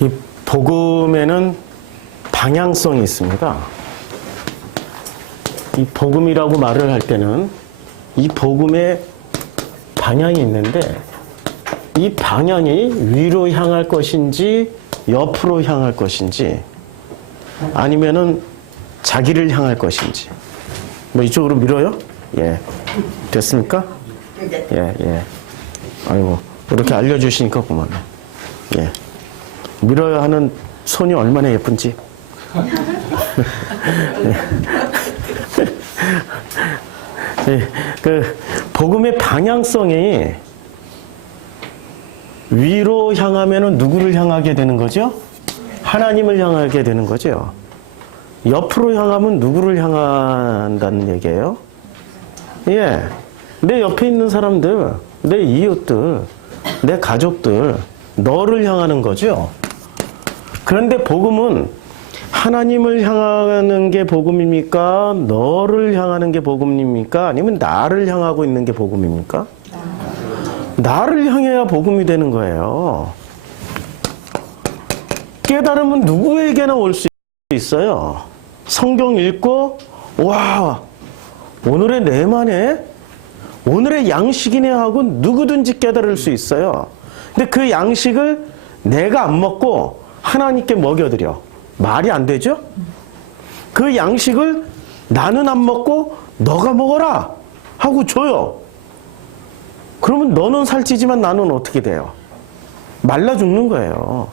이 복음에는 방향성이 있습니다. 이 복음이라고 말을 할 때는 이 복음에 방향이 있는데 이 방향이 위로 향할 것인지 옆으로 향할 것인지 아니면은 자기를 향할 것인지 뭐 이쪽으로 밀어요? 예. 됐습니까? 예, 예. 아이고 이렇게 알려주시니까 고맙네. 예. 밀어야 하는 손이 얼마나 예쁜지. 예. 그 복음의 방향성이 위로 향하면은 누구를 향하게 되는 거죠? 하나님을 향하게 되는 거죠. 옆으로 향하면 누구를 향한다는 얘기예요? 예. 내 옆에 있는 사람들, 내 이웃들, 내 가족들, 너를 향하는 거죠. 그런데 복음은 하나님을 향하는 게 복음입니까? 너를 향하는 게 복음입니까? 아니면 나를 향하고 있는 게 복음입니까? 나를 향해야 복음이 되는 거예요. 깨달음은 누구에게나 올 수 있어요. 성경 읽고 와 오늘의 내만에 오늘의 양식이네 하고 누구든지 깨달을 수 있어요. 근데 그 양식을 내가 안 먹고 하나님께 먹여드려. 말이 안 되죠? 그 양식을 나는 안 먹고 너가 먹어라 하고 줘요. 그러면 너는 살찌지만 나는 어떻게 돼요? 말라 죽는 거예요.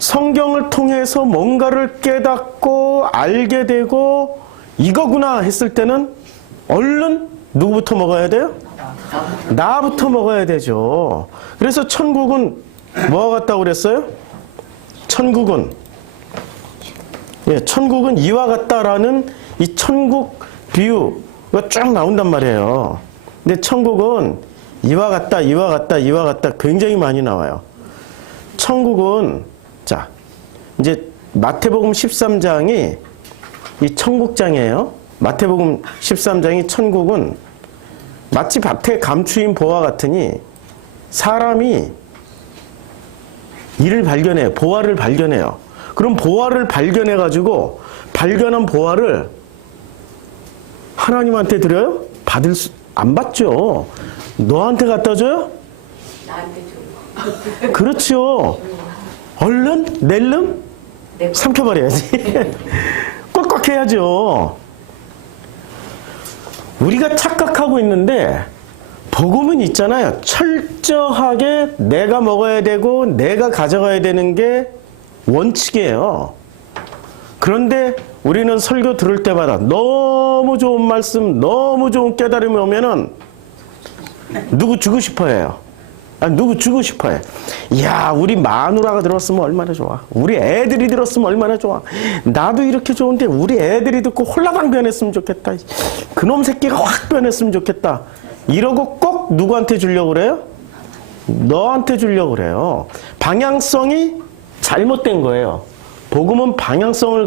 성경을 통해서 뭔가를 깨닫고 알게 되고 이거구나 했을 때는 얼른 누구부터 먹어야 돼요? 나부터 먹어야 되죠. 그래서 천국은 뭐와 같다고 그랬어요? 천국은 천국은 이와 같다라는 이 천국 비유가 쫙 나온단 말이에요. 근데 천국은 이와 같다, 이와 같다, 이와 같다 굉장히 많이 나와요. 천국은 자 이제 마태복음 13장이 이 천국장이에요. 마태복음 13장이 천국은 마치 밭에 감추인 보화 같으니 사람이 이를 발견해요. 보화를 발견해요. 그럼 보화를 발견해가지고 발견한 보화를 하나님한테 드려요? 안 받죠. 너한테 갖다 줘요? 나한테 줘. 그렇죠. 얼른 낼름 삼켜버려야지. 꼴깍 해야죠. 우리가 착각하고 있는데 복음은 있잖아요. 철저하게 내가 먹어야 되고 내가 가져가야 되는 게 원칙이에요. 그런데 우리는 설교 들을 때마다 너무 좋은 말씀, 너무 좋은 깨달음이 오면은 누구 주고 싶어 해요. 누구 주고 싶어 해. 이야, 우리 마누라가 들었으면 얼마나 좋아. 우리 애들이 들었으면 얼마나 좋아. 나도 이렇게 좋은데 우리 애들이 듣고 홀라당 변했으면 좋겠다. 그놈 새끼가 확 변했으면 좋겠다. 이러고 꼭 누구한테 주려고 그래요? 너한테 주려고 그래요. 방향성이 잘못된 거예요. 복음은 방향성을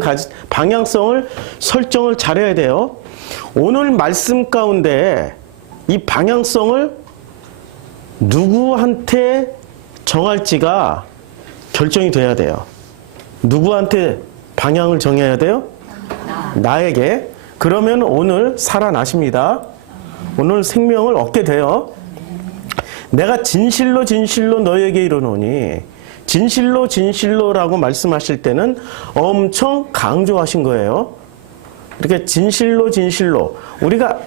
설정을 잘해야 돼요. 오늘 말씀 가운데 이 방향성을 누구한테 정할지가 결정이 돼야 돼요. 누구한테 방향을 정해야 돼요? 나에게. 그러면 오늘 살아나십니다. 오늘 생명을 얻게 돼요. 내가 진실로 진실로 너에게 이르노니 진실로 진실로라고 말씀하실 때는 엄청 강조하신 거예요. 이렇게 진실로 진실로 우리가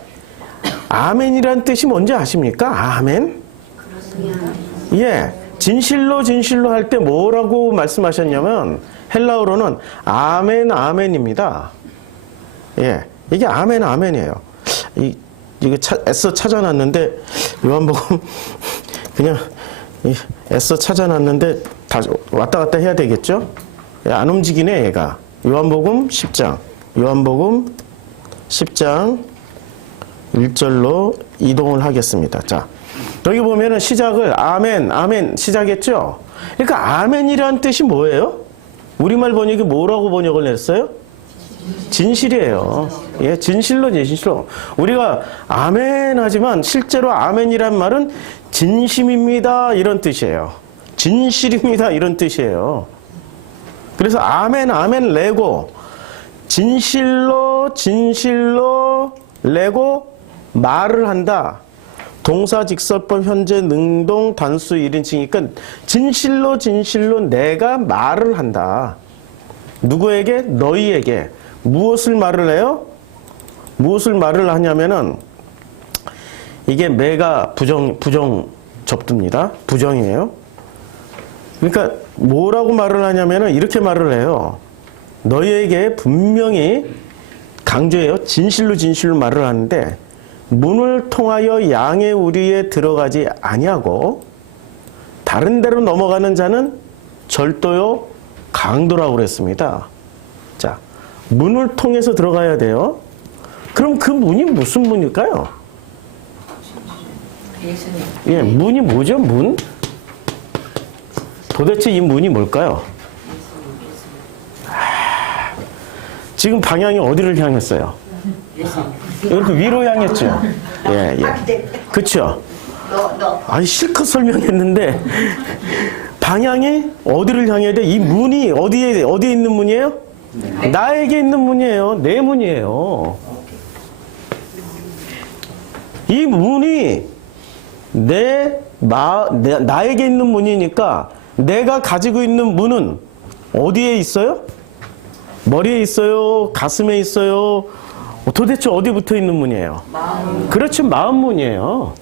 아멘이라는 뜻이 뭔지 아십니까? 아멘? 예, 진실로 진실로 할 때 뭐라고 말씀하셨냐면 헬라어로는 아멘 아멘입니다. 예, 이게 아멘 아멘이에요. 이거 애써 찾아놨는데 요한복음 그냥 애써 찾아놨는데 다 왔다 갔다 해야 되겠죠? 안 움직이네 얘가. 요한복음 10장 1절로 이동을 하겠습니다. 자, 여기 보면은 시작을 아멘 아멘 시작했죠? 그러니까 아멘이라는 뜻이 뭐예요? 우리말 번역이 뭐라고 번역을 냈어요? 진실이에요. 예, 진실로 진실로. 우리가 아멘 하지만 실제로 아멘이란 말은 진심입니다 이런 뜻이에요. 진실입니다. 이런 뜻이에요. 그래서 아멘, 아멘 레고 진실로, 진실로 레고 말을 한다. 동사 직설법 현재 능동 단수 1인칭이니까 진실로, 진실로 내가 말을 한다. 누구에게? 너희에게. 무엇을 말을 해요? 무엇을 말을 하냐면은 이게 매가 부정 접두입니다. 부정이에요. 그러니까 뭐라고 말을 하냐면은 이렇게 말을 해요. 너희에게 분명히 강조해요. 진실로 진실로 말을 하는데 문을 통하여 양의 우리에 들어가지 아니하고 다른 데로 넘어가는 자는 절도요 강도라고 그랬습니다. 자, 문을 통해서 들어가야 돼요. 그럼 그 문이 무슨 문일까요? 예수님. 예, 문이 뭐죠? 문? 도대체 이 문이 뭘까요? 지금 방향이 어디를 향했어요? 이렇게 위로 향했죠? 예, 예. 그쵸? 아니, 실컷 설명했는데, 방향이 어디를 향해야 돼? 이 문이 어디에 있는 문이에요? 나에게 있는 문이에요. 내 문이에요. 이 문이 나에게 있는 문이니까 내가 가지고 있는 문은 어디에 있어요? 머리에 있어요? 가슴에 있어요? 도대체 어디 붙어 있는 문이에요? 마음. 그렇죠. 마음 문이에요.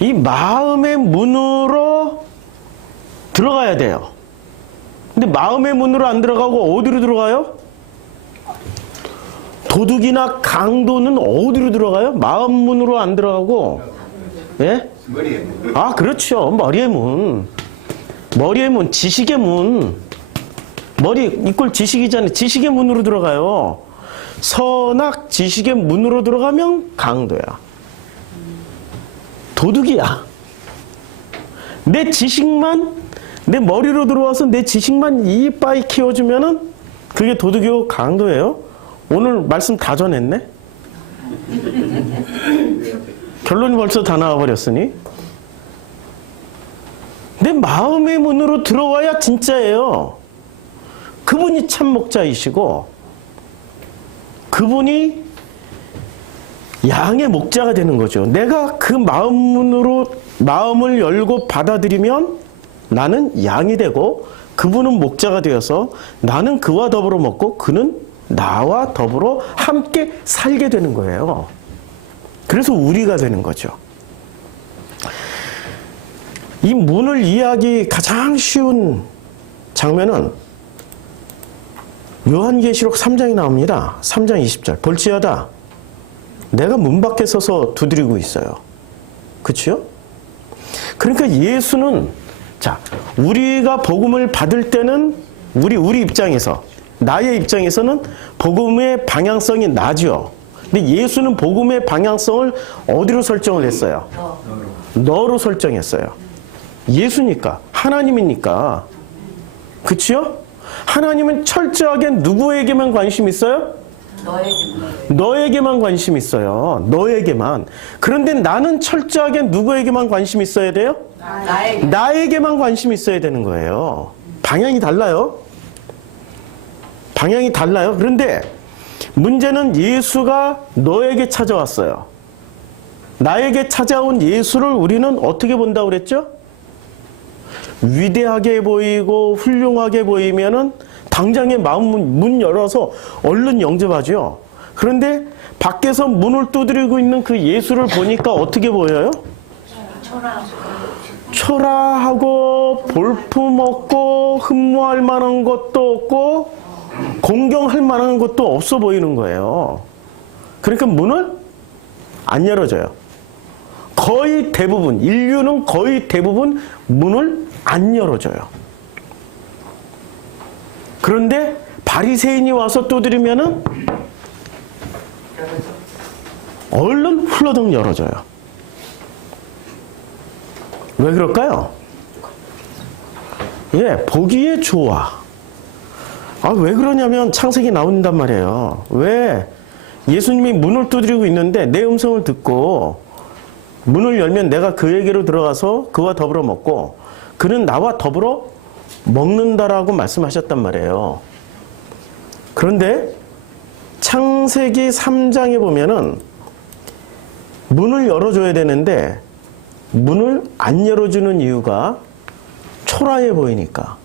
이 마음의 문으로 들어가야 돼요. 근데 마음의 문으로 안 들어가고 어디로 들어가요? 도둑이나 강도는 어디로 들어가요? 마음 문으로 안 들어가고, 예? 머리에. 아, 그렇죠. 머리의 문. 머리의 문, 지식의 문. 머리 이꼴 지식이잖아요. 지식의 문으로 들어가요. 선악 지식의 문으로 들어가면 강도야. 도둑이야. 내 지식만, 내 머리로 들어와서 내 지식만 이빠이 키워주면은 그게 도둑이고 강도예요. 오늘 말씀 다 전했네? 결론이 벌써 다 나와버렸으니. 내 마음의 문으로 들어와야 진짜예요. 그분이 참 목자이시고 그분이 양의 목자가 되는 거죠. 내가 그 마음문으로 마음을 열고 받아들이면 나는 양이 되고 그분은 목자가 되어서 나는 그와 더불어 먹고 그는 나와 더불어 함께 살게 되는 거예요. 그래서 우리가 되는 거죠. 이 문을 이해하기 가장 쉬운 장면은 요한계시록 3장이 나옵니다. 3장 20절. 볼지어다 내가 문 밖에 서서 두드리고 있어요. 그렇죠? 그러니까 예수는 자, 우리가 복음을 받을 때는 우리 입장에서 나의 입장에서는 복음의 방향성이 나죠. 근데 예수는 복음의 방향성을 어디로 설정을 했어요? 너로 설정했어요. 예수니까, 하나님이니까. 그치요? 하나님은 철저하게 누구에게만 관심 있어요? 너에게만 관심 있어요. 너에게만. 그런데 나는 철저하게 누구에게만 관심 있어야 돼요? 나에게만 관심 있어야 되는 거예요. 방향이 달라요. 방향이 달라요. 그런데 문제는 예수가 너에게 찾아왔어요. 나에게 찾아온 예수를 우리는 어떻게 본다고 그랬죠? 위대하게 보이고 훌륭하게 보이면은 당장에 마음 문 열어서 얼른 영접하죠. 그런데 밖에서 문을 두드리고 있는 그 예수를 보니까 어떻게 보여요? 초라하고 볼품없고 흠모할 만한 것도 없고 공경할 만한 것도 없어 보이는 거예요. 그러니까 문을 안 열어줘요. 거의 대부분, 인류는 거의 대부분 문을 안 열어줘요. 그런데 바리새인이 와서 두드리면은 얼른 훌러덩 열어줘요. 왜 그럴까요? 예, 보기에 좋아. 아, 왜 그러냐면 창세기 나온단 말이에요. 왜? 예수님이 문을 두드리고 있는데 내 음성을 듣고 문을 열면 내가 그에게로 들어가서 그와 더불어 먹고 그는 나와 더불어 먹는다라고 말씀하셨단 말이에요. 그런데 창세기 3장에 보면은 문을 열어줘야 되는데 문을 안 열어주는 이유가 초라해 보이니까.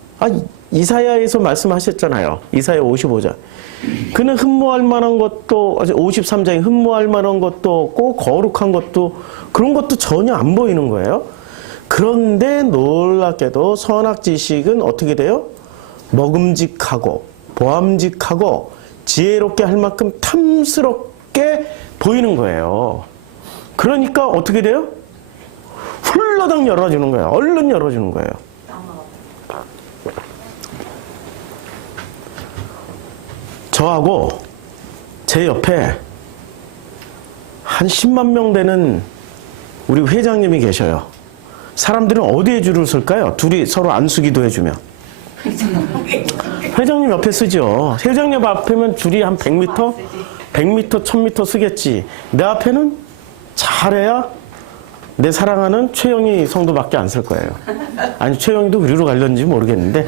이사야에서 말씀하셨잖아요. 이사야 55장. 그는 흠모할 만한 것도 53장에 흠모할 만한 것도 없고 거룩한 것도 그런 것도 전혀 안 보이는 거예요. 그런데 놀랍게도 선악지식은 어떻게 돼요? 먹음직하고 보암직하고 지혜롭게 할 만큼 탐스럽게 보이는 거예요. 그러니까 어떻게 돼요? 훌러덩 열어주는 거예요. 얼른 열어주는 거예요. 저하고 제 옆에 한 10만 명 되는 우리 회장님이 계셔요. 사람들은 어디에 줄을 설까요? 둘이 서로 안수기도 해주면. 회장님 옆에 쓰죠. 회장님 앞에면 줄이 한 100m? 100m, 1000m 쓰겠지. 내 앞에는 잘해야 내 사랑하는 최영희 성도밖에 안 쓸 거예요. 아니, 최영희도 그리로 갈렸는지 모르겠는데.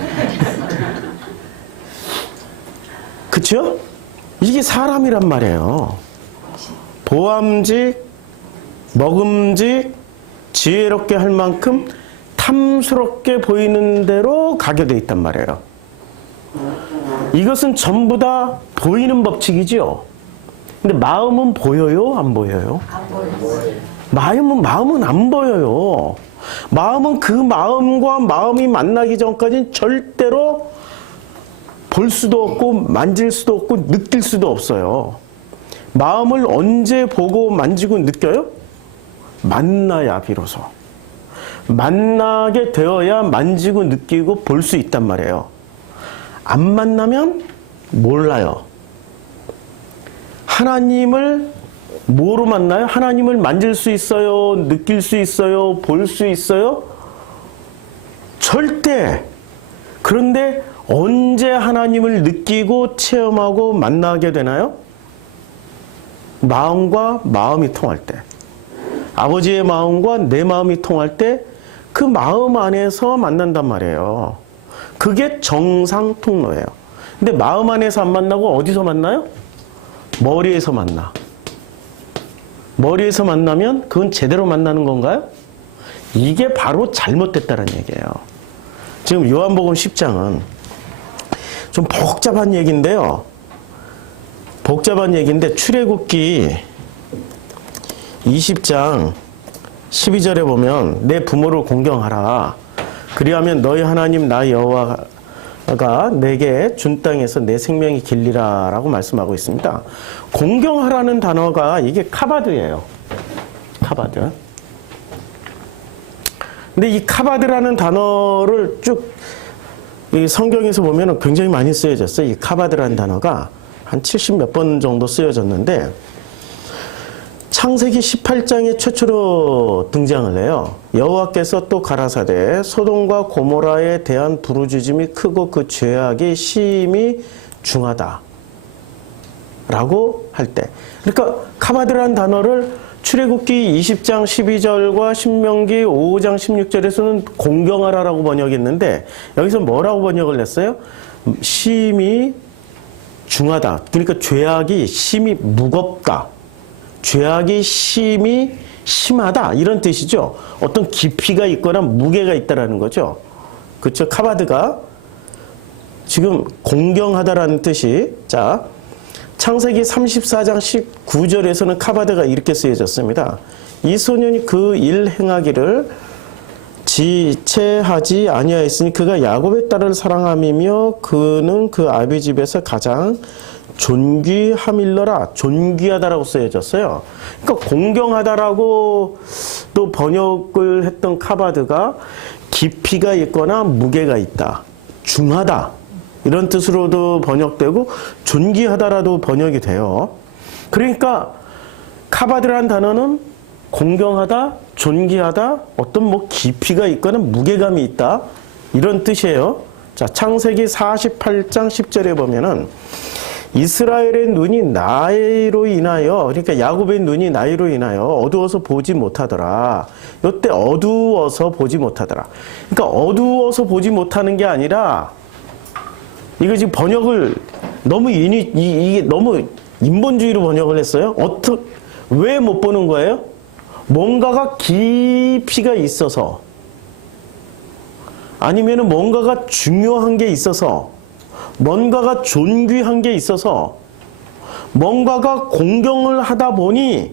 그쵸? 이게 사람이란 말이에요. 보암직, 먹음직, 지혜롭게 할 만큼 탐스럽게 보이는 대로 가게 돼 있단 말이에요. 이것은 전부 다 보이는 법칙이지요. 근데 마음은 보여요? 안 보여요? 안 보여요. 마음은 안 보여요. 마음은 그 마음과 마음이 만나기 전까지는 절대로 볼 수도 없고 만질 수도 없고 느낄 수도 없어요. 마음을 언제 보고 만지고 느껴요? 만나야 비로소. 만나게 되어야 만지고 느끼고 볼 수 있단 말이에요. 안 만나면 몰라요. 하나님을 뭐로 만나요? 하나님을 만질 수 있어요? 느낄 수 있어요? 볼 수 있어요? 절대. 그런데 언제 하나님을 느끼고 체험하고 만나게 되나요? 마음과 마음이 통할 때. 아버지의 마음과 내 마음이 통할 때 그 마음 안에서 만난단 말이에요. 그게 정상 통로예요. 근데 마음 안에서 안 만나고 어디서 만나요? 머리에서 만나. 머리에서 만나면 그건 제대로 만나는 건가요? 이게 바로 잘못됐다는 얘기예요. 지금 요한복음 10장은 좀 복잡한 얘기인데요. 복잡한 얘기인데 출애굽기 20장 12절에 보면 내 부모를 공경하라. 그리하면 너희 하나님 나 여호와가 내게 준 땅에서 내 생명이 길리라 라고 말씀하고 있습니다. 공경하라는 단어가 이게 카바드예요. 카바드. 근데 이 카바드라는 단어를 쭉 이 성경에서 보면 굉장히 많이 쓰여졌어요. 이 카바드라는 단어가 한 70 몇 번 정도 쓰여졌는데 창세기 18장에 최초로 등장을 해요. 여호와께서 또 가라사대 소돔과 고모라에 대한 부르짖음이 크고 그 죄악이 심히 중하다 라고 할 때, 그러니까 카바드라는 단어를 출애굽기 20장 12절과 신명기 5장 16절에서는 공경하라라고 번역했는데 여기서 뭐라고 번역을 했어요? 심히 중하다. 그러니까 죄악이 심히 무겁다. 죄악이 심히 심하다. 이런 뜻이죠. 어떤 깊이가 있거나 무게가 있다라는 거죠. 그렇죠? 카바드가 지금 공경하다라는 뜻이, 자, 창세기 34장 19절에서는 카바드가 이렇게 쓰여졌습니다. 이 소년이 그 일 행하기를 지체하지 아니하였으니 그가 야곱의 딸을 사랑함이며 그는 그 아비 집에서 가장 존귀함일러라. 존귀하다라고 쓰여졌어요. 그러니까 공경하다라고 또 번역을 했던 카바드가 깊이가 있거나 무게가 있다. 중하다. 이런 뜻으로도 번역되고 존귀하다라도 번역이 돼요. 그러니까 카바드라는 단어는 공경하다, 존귀하다, 어떤 뭐 깊이가 있거나 무게감이 있다. 이런 뜻이에요. 자, 창세기 48장 10절에 보면은 이스라엘의 눈이 나로 인하여, 그러니까 야곱의 눈이 나로 인하여 어두워서 보지 못하더라. 이때 어두워서 보지 못하더라. 그러니까 어두워서 보지 못하는 게 아니라, 이거 지금 번역을 너무 이게 너무 인본주의로 번역을 했어요. 왜 못 보는 거예요? 뭔가가 깊이가 있어서, 아니면은 뭔가가 중요한 게 있어서, 뭔가가 존귀한 게 있어서, 뭔가가 공경을 하다 보니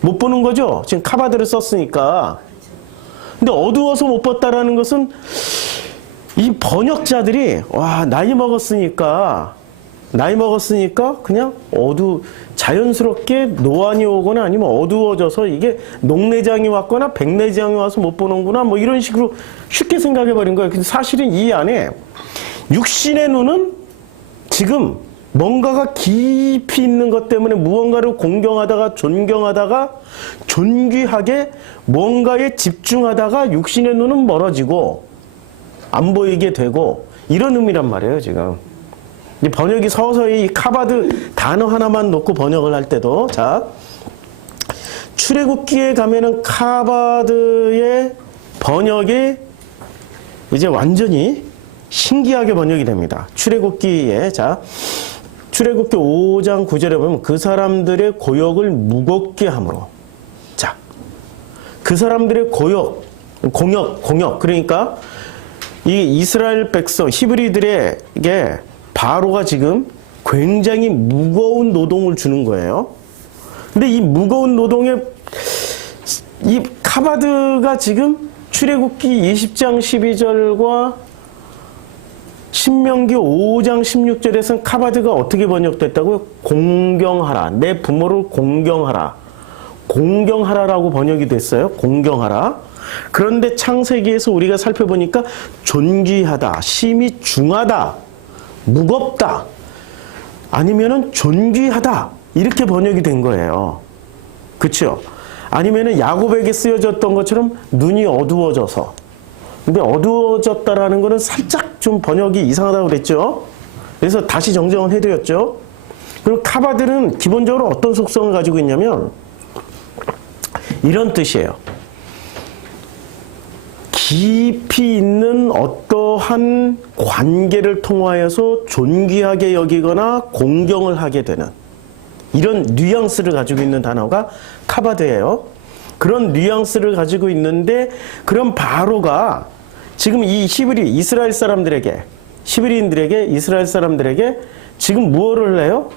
못 보는 거죠. 지금 카바드를 썼으니까. 근데 어두워서 못 봤다라는 것은 이 번역자들이 나이 먹었으니까 그냥 자연스럽게 노안이 오거나 아니면 어두워져서 이게 녹내장이 왔거나 백내장이 와서 못 보는구나 뭐 이런 식으로 쉽게 생각해 버린 거예요. 근데 사실은 이 안에 육신의 눈은 지금 뭔가가 깊이 있는 것 때문에 무언가를 공경하다가 존경하다가 존귀하게 뭔가에 집중하다가 육신의 눈은 멀어지고 안 보이게 되고 이런 의미란 말이에요, 지금. 이 번역이 서서히 이 카바드 단어 하나만 놓고 번역을 할 때도, 자, 출애굽기에 가면은 카바드의 번역이 이제 완전히 신기하게 번역이 됩니다. 출애굽기에, 자, 출애굽기 5장 9절에 보면 그 사람들의 고역을 무겁게 함으로. 자, 그 사람들의 공역. 그러니까 이 이스라엘 백성, 히브리들에게 바로가 지금 굉장히 무거운 노동을 주는 거예요. 근데 이 무거운 노동에 이 카바드가 지금 출애굽기 20장 12절과 신명기 5장 16절에서는 카바드가 어떻게 번역됐다고요? 공경하라. 내 부모를 공경하라. 공경하라라고 번역이 됐어요. 공경하라. 그런데 창세기에서 우리가 살펴보니까 존귀하다, 심히 중하다, 무겁다, 아니면은 존귀하다 이렇게 번역이 된 거예요. 그렇죠? 아니면은 야곱에게 쓰여졌던 것처럼 눈이 어두워져서. 근데 어두워졌다라는 거는 살짝 좀 번역이 이상하다고 그랬죠. 그래서 다시 정정을 해드렸죠. 그리고 카바드는 기본적으로 어떤 속성을 가지고 있냐면 이런 뜻이에요. 깊이 있는 어떠한 관계를 통하여서 존귀하게 여기거나 공경을 하게 되는 이런 뉘앙스를 가지고 있는 단어가 카바드예요. 그런 뉘앙스를 가지고 있는데, 그런 바로가 지금 이 이스라엘 사람들에게, 히브리인들에게, 이스라엘 사람들에게 지금 무엇을 해요?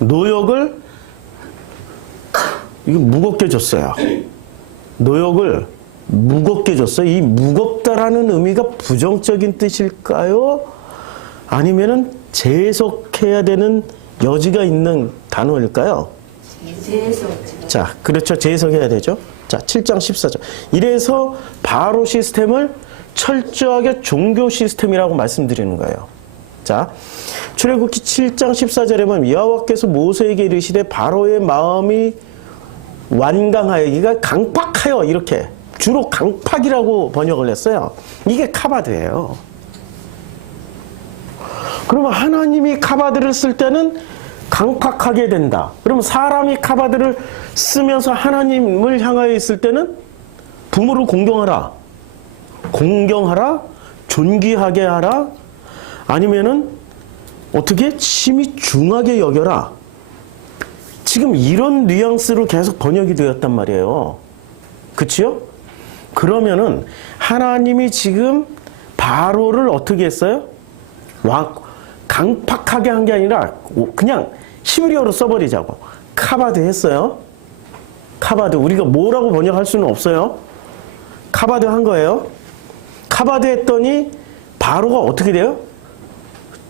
노역을 이거 무겁게 줬어요. 노역을 무겁게 줬어요. 이 무겁다라는 의미가 부정적인 뜻일까요? 아니면은 재해석해야 되는 여지가 있는 단어일까요? 재해석. 자, 그렇죠. 재해석해야 되죠. 자, 7장 14절. 이래서 바로 시스템을 철저하게 종교 시스템이라고 말씀드리는 거예요. 자, 출애굽기 7장 14절에 보면 여호와께서 모세에게 이르시되 바로의 마음이 완강하여, 이가 강팍하여, 이렇게 주로 강팍이라고 번역을 했어요. 이게 카바드예요. 그러면 하나님이 카바드를 쓸 때는 강팍하게 된다. 그러면 사람이 카바드를 쓰면서 하나님을 향하여 있을 때는 부모를 공경하라. 공경하라. 존귀하게 하라. 아니면은 어떻게 심히 중하게 여겨라. 지금 이런 뉘앙스로 계속 번역이 되었단 말이에요. 그치요? 그러면은 하나님이 지금 바로를 어떻게 했어요? 강팍하게 한 게 아니라 그냥 히브리어로 써버리자고. 카바드 했어요. 카바드. 우리가 뭐라고 번역할 수는 없어요. 카바드 한 거예요. 카바드 했더니 바로가 어떻게 돼요?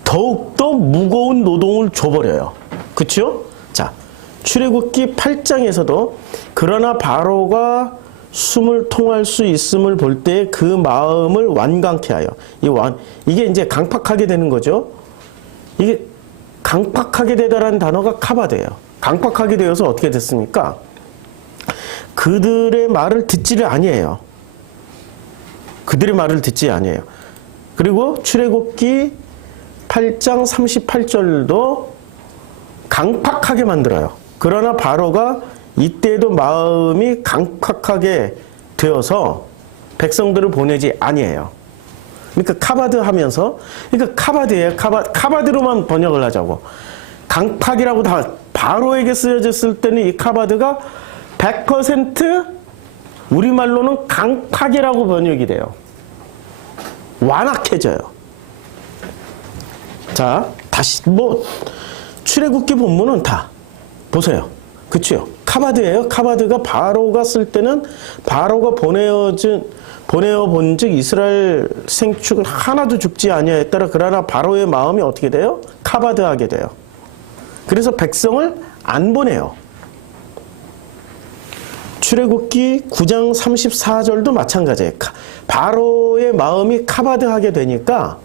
더욱더 무거운 노동을 줘버려요. 그쵸? 자, 출애굽기 8장에서도 그러나 바로가 숨을 통할 수 있음을 볼 때 그 마음을 완강케 하여. 이게 이제 강팍하게 되는 거죠. 이게 강팍하게 되다라는 단어가 카바드예요. 강팍하게 되어서 어떻게 됐습니까? 그들의 말을 듣지를 아니에요. 그들의 말을 듣지 아니에요. 그리고 출애굽기 8장 38절도 강팍하게 만들어요. 그러나 바로가 이때도 마음이 강팍하게 되어서 백성들을 보내지 아니에요. 그러니까 카바드 하면서, 그러니까 카바드예요. 카바드로만 번역을 하자고. 강팍이라고 다 바로에게 쓰여졌을 때는 이 카바드가 100% 우리말로는 강팍이라고 번역이 돼요. 완악해져요. 자, 다시 출애굽기 본문은 다 보세요. 그치요? 카바드예요. 카바드가 바로가 쓸 때는 바로가 보내어 본즉 이스라엘 생축은 하나도 죽지 아니하였더라. 그러나 바로의 마음이 어떻게 돼요? 카바드하게 돼요. 그래서 백성을 안 보내요. 출애굽기 9장 34절도 마찬가지예요. 바로의 마음이 카바드하게 되니까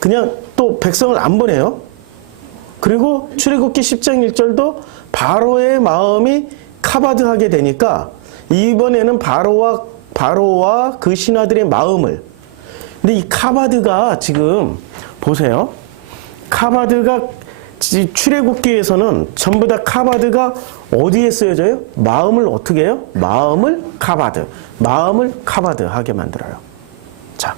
그냥 또 백성을 안 보내요. 그리고 출애굽기 10장 1절도 바로의 마음이 카바드하게 되니까 이번에는 바로와 그 신하들의 마음을, 근데 이 카바드가 지금 보세요. 카바드가 출애굽기에서는 전부 다 카바드가 어디에 쓰여져요? 마음을 어떻게 해요? 마음을 카바드하게 만들어요. 자,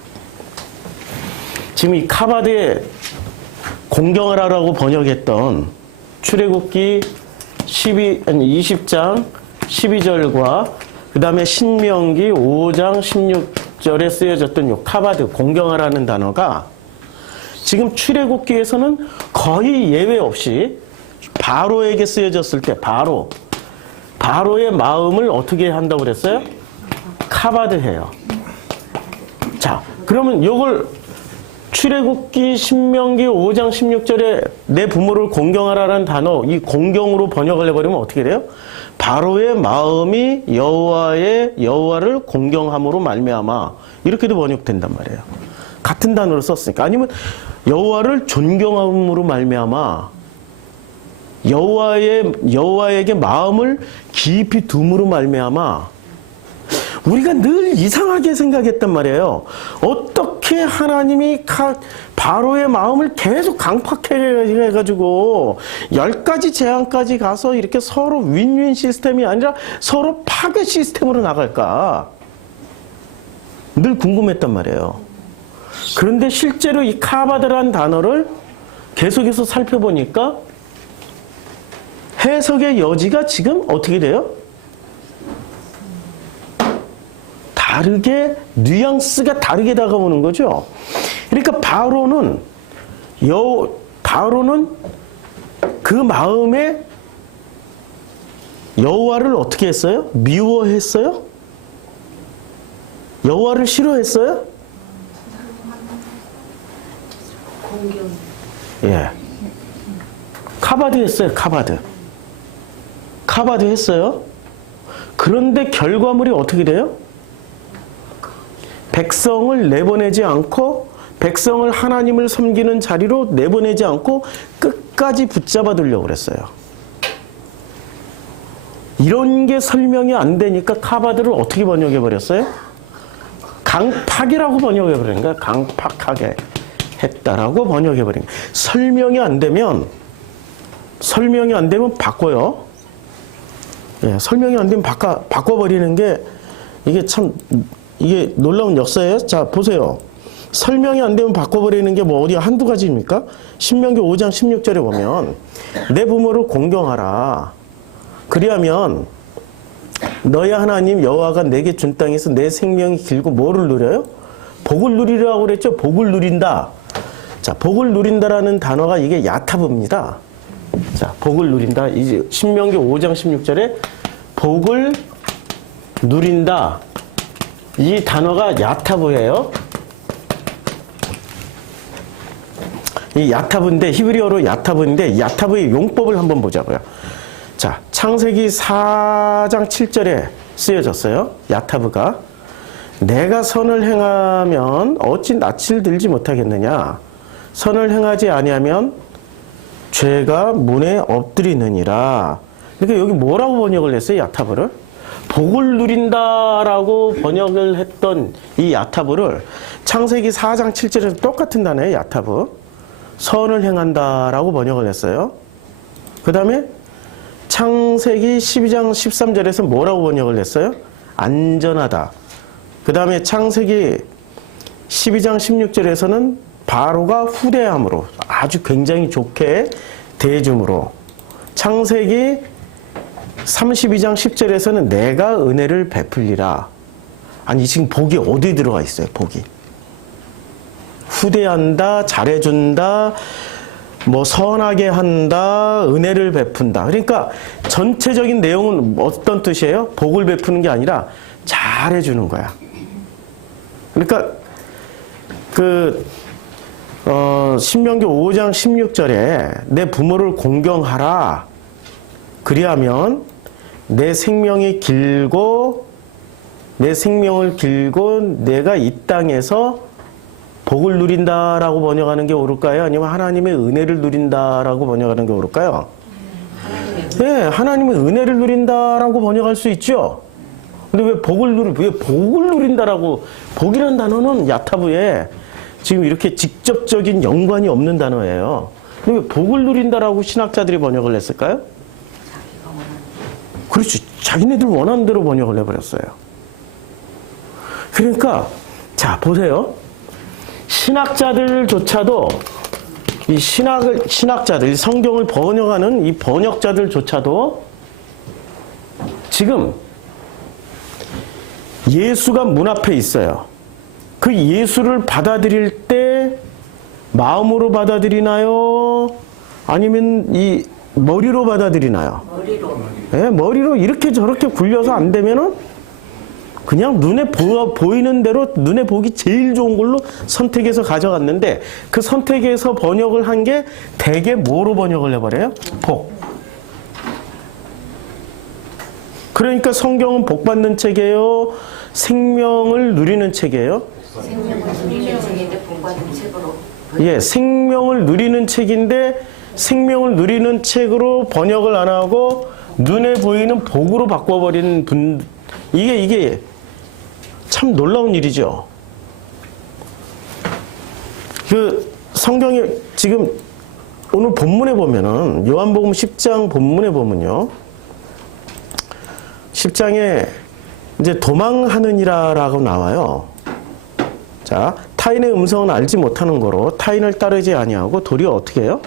지금 이 카바드에 공경을 하라고 번역했던 출애굽기 20장 12절과 그 다음에 신명기 5장 16절에 쓰여졌던 요 카바드, 공경하라는 단어가 지금 출애굽기에서는 거의 예외 없이 바로에게 쓰여졌을 때 바로의 마음을 어떻게 한다고 그랬어요? 카바드해요. 자, 그러면 요걸 출애굽기 신명기 5장 16절에 내 부모를 공경하라는 단어, 이 공경으로 번역을 해버리면 어떻게 돼요? 바로의 마음이 여호와를 공경함으로 말미암아, 이렇게도 번역된단 말이에요. 같은 단어를 썼으니까. 아니면 여호와를 존경함으로 말미암아 여호와에게 마음을 깊이 둠으로 말미암아. 우리가 늘 이상하게 생각했단 말이에요. 어떻게 하나님이 바로의 마음을 계속 강팍해가지고 10가지 재앙까지 가서 이렇게 서로 윈윈 시스템이 아니라 서로 파괴 시스템으로 나갈까? 늘 궁금했단 말이에요. 그런데 실제로 이 카바드라는 단어를 계속해서 살펴보니까 해석의 여지가 지금 어떻게 돼요? 다르게, 뉘앙스가 다르게 다가오는 거죠. 그러니까 바로는 그 마음에 여호와를 어떻게 했어요? 미워했어요? 여호와를 싫어했어요? 공경. 예. 카바드 했어요. 카바드 했어요. 그런데 결과물이 어떻게 돼요? 백성을 내보내지 않고, 백성을 하나님을 섬기는 자리로 내보내지 않고 끝까지 붙잡아 두려고 그랬어요. 이런 게 설명이 안 되니까 카바드를 어떻게 번역해 버렸어요? 강팍이라고 번역해 버린 거야. 강팍하게 했다라고 번역해 버린 거야. 설명이 안 되면 바꿔요. 예, 설명이 안 되면 바꿔버리는 게 이게 놀라운 역사예요. 자, 보세요. 설명이 안 되면 바꿔버리는 게 뭐 어디 한두 가지입니까? 신명기 5장 16절에 보면 내 부모를 공경하라. 그리하면 너의 하나님 여호와가 내게 준 땅에서 내 생명이 길고 뭐를 누려요? 복을 누리라고 그랬죠? 복을 누린다. 자, 복을 누린다라는 단어가 이게 야타브입니다. 자, 복을 누린다. 이제 신명기 5장 16절에 복을 누린다. 이 단어가 야타브예요. 이 야타브인데, 히브리어로 야타브인데, 야타브의 용법을 한번 보자고요. 자, 창세기 4장 7절에 쓰여졌어요. 야타브가. 내가 선을 행하면 어찌 낯을 들지 못하겠느냐. 선을 행하지 아니하면 죄가 문에 엎드리느니라. 그러니까 여기 뭐라고 번역을 했어요? 야타브를? 복을 누린다라고 번역을 했던 이 야타브를 창세기 4장 7절에서 똑같은 단어예요. 야타브. 선을 행한다라고 번역을 했어요. 그 다음에 창세기 12장 13절에서 뭐라고 번역을 했어요? 안전하다. 그 다음에 창세기 12장 16절에서는 바로가 후대함으로 아주 굉장히 좋게 대해줌으로, 창세기 32장 10절에서는 내가 은혜를 베풀리라. 아니 지금 복이 어디 들어가 있어요? 복이 후대한다, 잘해준다, 뭐 선하게 한다, 은혜를 베푼다. 그러니까 전체적인 내용은 어떤 뜻이에요? 복을 베푸는 게 아니라 잘해주는 거야. 그러니까 신명기 5장 16절에 내 부모를 공경하라. 그리하면 내 생명을 길고 내가 이 땅에서 복을 누린다라고 번역하는 게 옳을까요? 아니면 하나님의 은혜를 누린다라고 번역하는 게 옳을까요? 네, 하나님의 은혜를 누린다라고 번역할 수 있죠. 근데 왜 복을 누린다라고, 복이라는 단어는 야타브에 지금 이렇게 직접적인 연관이 없는 단어예요. 근데 왜 복을 누린다라고 신학자들이 번역을 했을까요? 그렇죠. 자기네들 원하는 대로 번역을 해버렸어요. 그러니까 자 보세요. 신학자들조차도 이 신학자들, 성경을 번역하는 이 번역자들조차도 지금 예수가 문 앞에 있어요. 그 예수를 받아들일 때 마음으로 받아들이나요? 아니면 이 머리로 받아들이나요? 머리로. 네, 머리로 이렇게 저렇게 굴려서 안 되면은 그냥 눈에 보이는 대로 눈에 보기 제일 좋은 걸로 선택해서 가져갔는데, 그 선택해서 번역을 한 게 대개 뭐로 번역을 해버려요? 복. 그러니까 성경은 복 받는 책이에요? 생명을 누리는 책이에요? 생명을 누리는 책인데 복 받는 책으로. 예, 생명을 누리는 책인데 생명을 누리는 책으로 번역을 안 하고 눈에 보이는 복으로 바꿔버리는 분, 이게 참 놀라운 일이죠. 그 성경에 지금 오늘 본문에 보면은 요한복음 10장 본문에 보면요, 10장에 이제 도망하느니라라고 나와요. 자, 타인의 음성은 알지 못하는 거로 타인을 따르지 아니하고 도리어 어떻게 해요?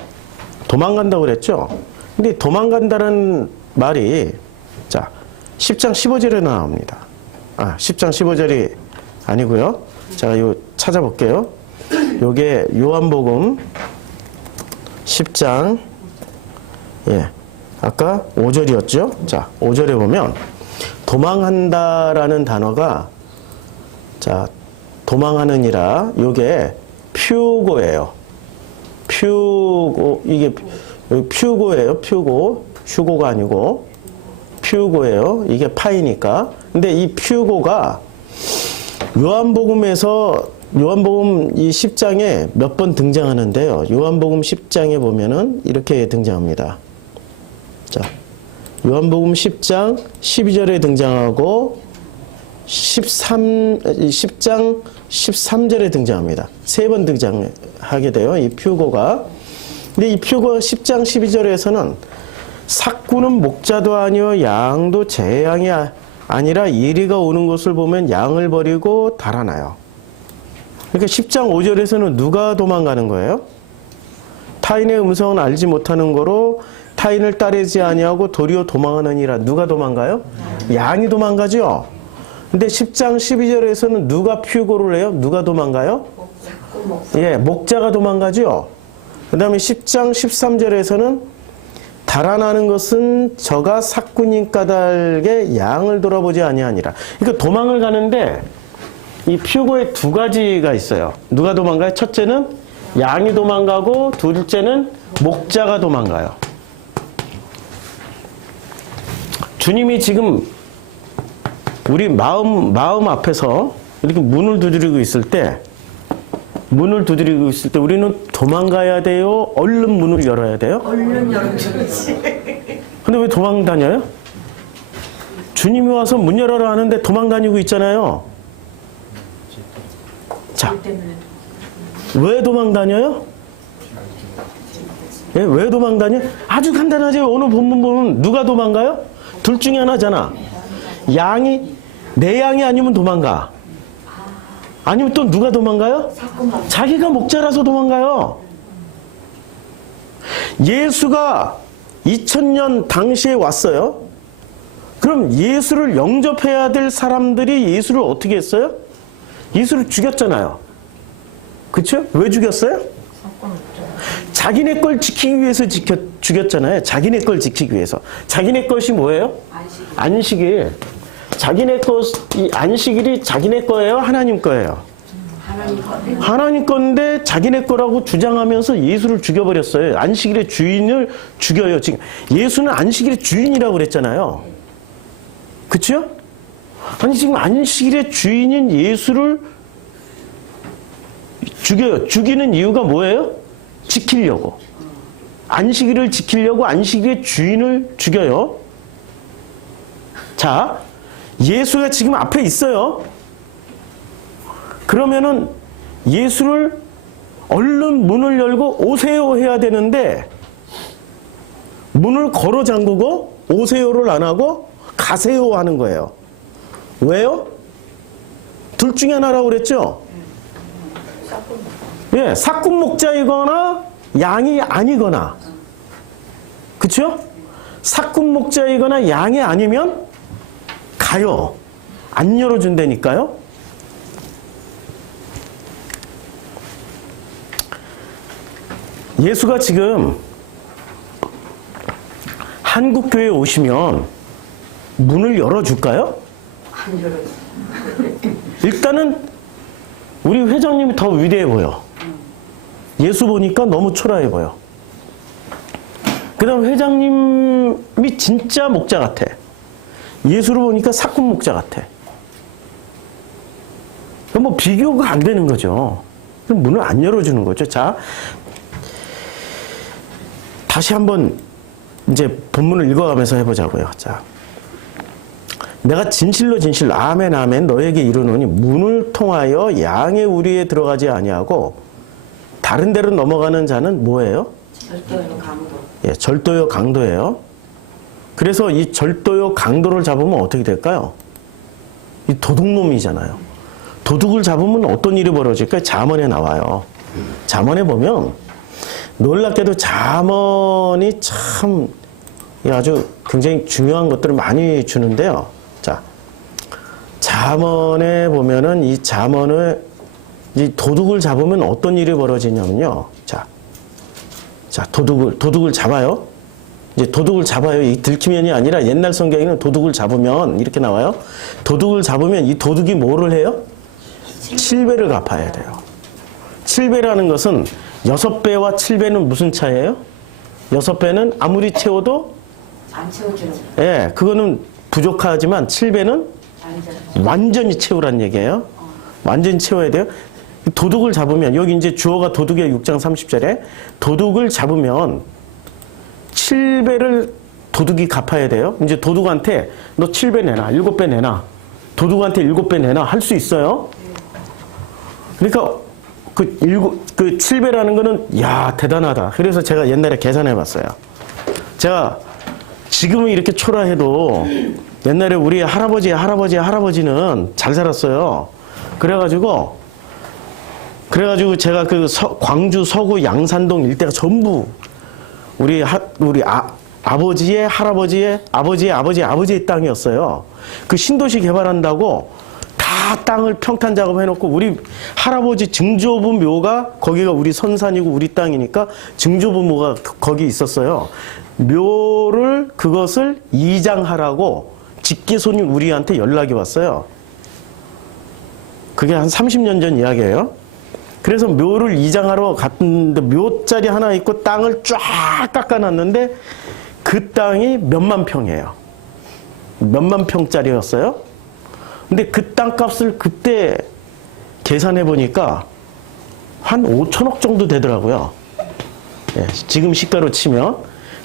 도망간다고 그랬죠. 근데 도망간다는 말이 자 10장 15절에 나옵니다. 10장 15절이 아니고요. 제가 이거 찾아볼게요. 요게 요한복음 10장, 예, 아까 5절이었죠. 자, 5절에 보면 도망한다라는 단어가, 자, 도망하느니라, 요게 퓨고예요. 퓨고, 이게 퓨고예요. 퓨고, 휴고가 아니고 퓨고예요. 이게 파이니까. 근데 이 퓨고가 요한복음 이 10장에 몇 번 등장하는데요. 요한복음 10장에 보면은 이렇게 등장합니다. 자, 요한복음 10장 12절에 등장하고 10장 13절에 등장합니다. 세 번 등장하게 돼요. 이 퓨고가. 근데 이 퓨고가 10장 12절에서는 삭구는 목자도 아니요 양도 제 양이 아니라 이리가 오는 것을 보면 양을 버리고 달아나요. 그러니까 10장 5절에서는 누가 도망가는 거예요? 타인의 음성은 알지 못하는 거로 타인을 따르지 아니하고 도리어 도망하느니라. 누가 도망가요? 양이 도망가죠. 근데 10장 12절에서는 누가 퓨고를 해요? 누가 도망가요? 예, 목자가 도망가죠. 그 다음에 10장 13절에서는 달아나는 것은 저가 삭군인 까닭에 양을 돌아보지 아니하니라. 그러니까 도망을 가는데 이 퓨고에 두 가지가 있어요. 누가 도망가요? 첫째는 양이 도망가고, 둘째는 목자가 도망가요. 주님이 지금 우리 마음 앞에서 이렇게 문을 두드리고 있을 때 우리는 도망가야 돼요? 얼른 문을 열어야 돼요? 얼른 열어주지. 근데 왜 도망 다녀요? 주님이 와서 문 열어라 하는데 도망다니고 있잖아요. 자, 왜 도망다녀요? 예, 왜 도망다녀? 아주 간단하죠. 오늘 본문 보면 누가 도망가요? 둘 중에 하나잖아. 내 양이 아니면 도망가. 아니면 또 누가 도망가요? 자기가 목자라서 도망가요. 예수가 2000년 당시에 왔어요. 그럼 예수를 영접해야 될 사람들이 예수를 어떻게 했어요? 예수를 죽였잖아요. 그렇죠? 왜 죽였어요? 자기네 걸 지키기 위해서 죽였잖아요. 자기네 걸 지키기 위해서. 자기네 것이 뭐예요? 안식일. 자기네 이 안식일이 자기네 거예요? 하나님 거예요? 하나님 건데 자기네 거라고 주장하면서 예수를 죽여버렸어요. 안식일의 주인을 죽여요. 지금 예수는 안식일의 주인이라고 그랬잖아요. 그렇죠? 아니 지금 안식일의 주인인 예수를 죽여요. 죽이는 이유가 뭐예요? 지키려고. 안식일을 지키려고 안식일의 주인을 죽여요. 자, 예수가 지금 앞에 있어요. 그러면은 예수를 얼른 문을 열고 오세요 해야 되는데 문을 걸어 잠그고 오세요를 안 하고 가세요 하는 거예요. 왜요? 둘 중에 하나라고 그랬죠? 예, 삭군 목자이거나 양이 아니거나. 그쵸? 삭군 목자이거나 양이 아니면 가요. 안 열어준다니까요. 예수가 지금 한국교회에 오시면 문을 열어줄까요? 안 열어요. 일단은 우리 회장님이 더 위대해 보여. 예수 보니까 너무 초라해 보여. 그 다음 회장님이 진짜 목자 같아. 예수를 보니까 삭군 목자 같아. 뭐 비교가 안 되는 거죠. 그럼 문을 안 열어주는 거죠. 자, 다시 한번 이제 본문을 읽어가면서 해보자고요. 자, 내가 진실로 아멘 아멘 너에게 이르노니 문을 통하여 양의 우리에 들어가지 아니하고 다른 데로 넘어가는 자는 뭐예요? 절도요 강도. 예, 절도요 강도예요. 그래서 이 절도요 강도를 잡으면 어떻게 될까요? 이 도둑놈이잖아요. 도둑을 잡으면 어떤 일이 벌어질까요? 잠언에 나와요. 잠언에 보면 놀랍게도 잠언이 참 아주 굉장히 중요한 것들을 많이 주는데요. 자, 잠언에 보면은 이 잠언을 이 도둑을 잡으면 어떤 일이 벌어지냐면요. 자, 도둑을 잡아요. 이제 도둑을 잡아요. 이 들키면이 아니라 옛날 성경에는 도둑을 잡으면 이렇게 나와요. 도둑을 잡으면 이 도둑이 뭐를 해요? 7배를 갚아야 돼요. 7배라는 것은 6배와 7배는 무슨 차이예요? 6배는 아무리 채워도 안 채워주는 거. 예, 그거는 부족하지만 7배는 완전히 채우란 얘기예요. 완전히 채워야 돼요. 도둑을 잡으면 여기 이제 주어가 도둑의 6장 30절에 도둑을 잡으면 7배를 도둑이 갚아야 돼요. 이제 도둑한테 너 7배 내놔, 7배 내놔. 도둑한테 7배 내놔 할 수 있어요. 그러니까 그 7배라는 거는 야 대단하다. 그래서 제가 옛날에 계산해 봤어요. 제가 지금은 이렇게 초라해도 옛날에 우리 할아버지는 잘 살았어요. 그래가지고 제가 그 광주 서구 양산동 일대가 전부 우리 아버지의 할아버지의 아버지의 땅이었어요. 그 신도시 개발한다고 다 땅을 평탄 작업해놓고 우리 할아버지 증조부 묘가 거기가 우리 선산이고 우리 땅이니까 증조부 묘가 거기 있었어요. 묘를 그것을 이장하라고 직계손이 우리한테 연락이 왔어요. 그게 한 30년 전 이야기예요. 그래서 묘를 이장하러 갔는데 묘자리 하나 있고 땅을 쫙 깎아놨는데 그 땅이 몇만 평이에요. 몇만 평짜리였어요. 근데 그 땅값을 그때 계산해 보니까 한 5천억 정도 되더라고요. 예, 지금 시가로 치면.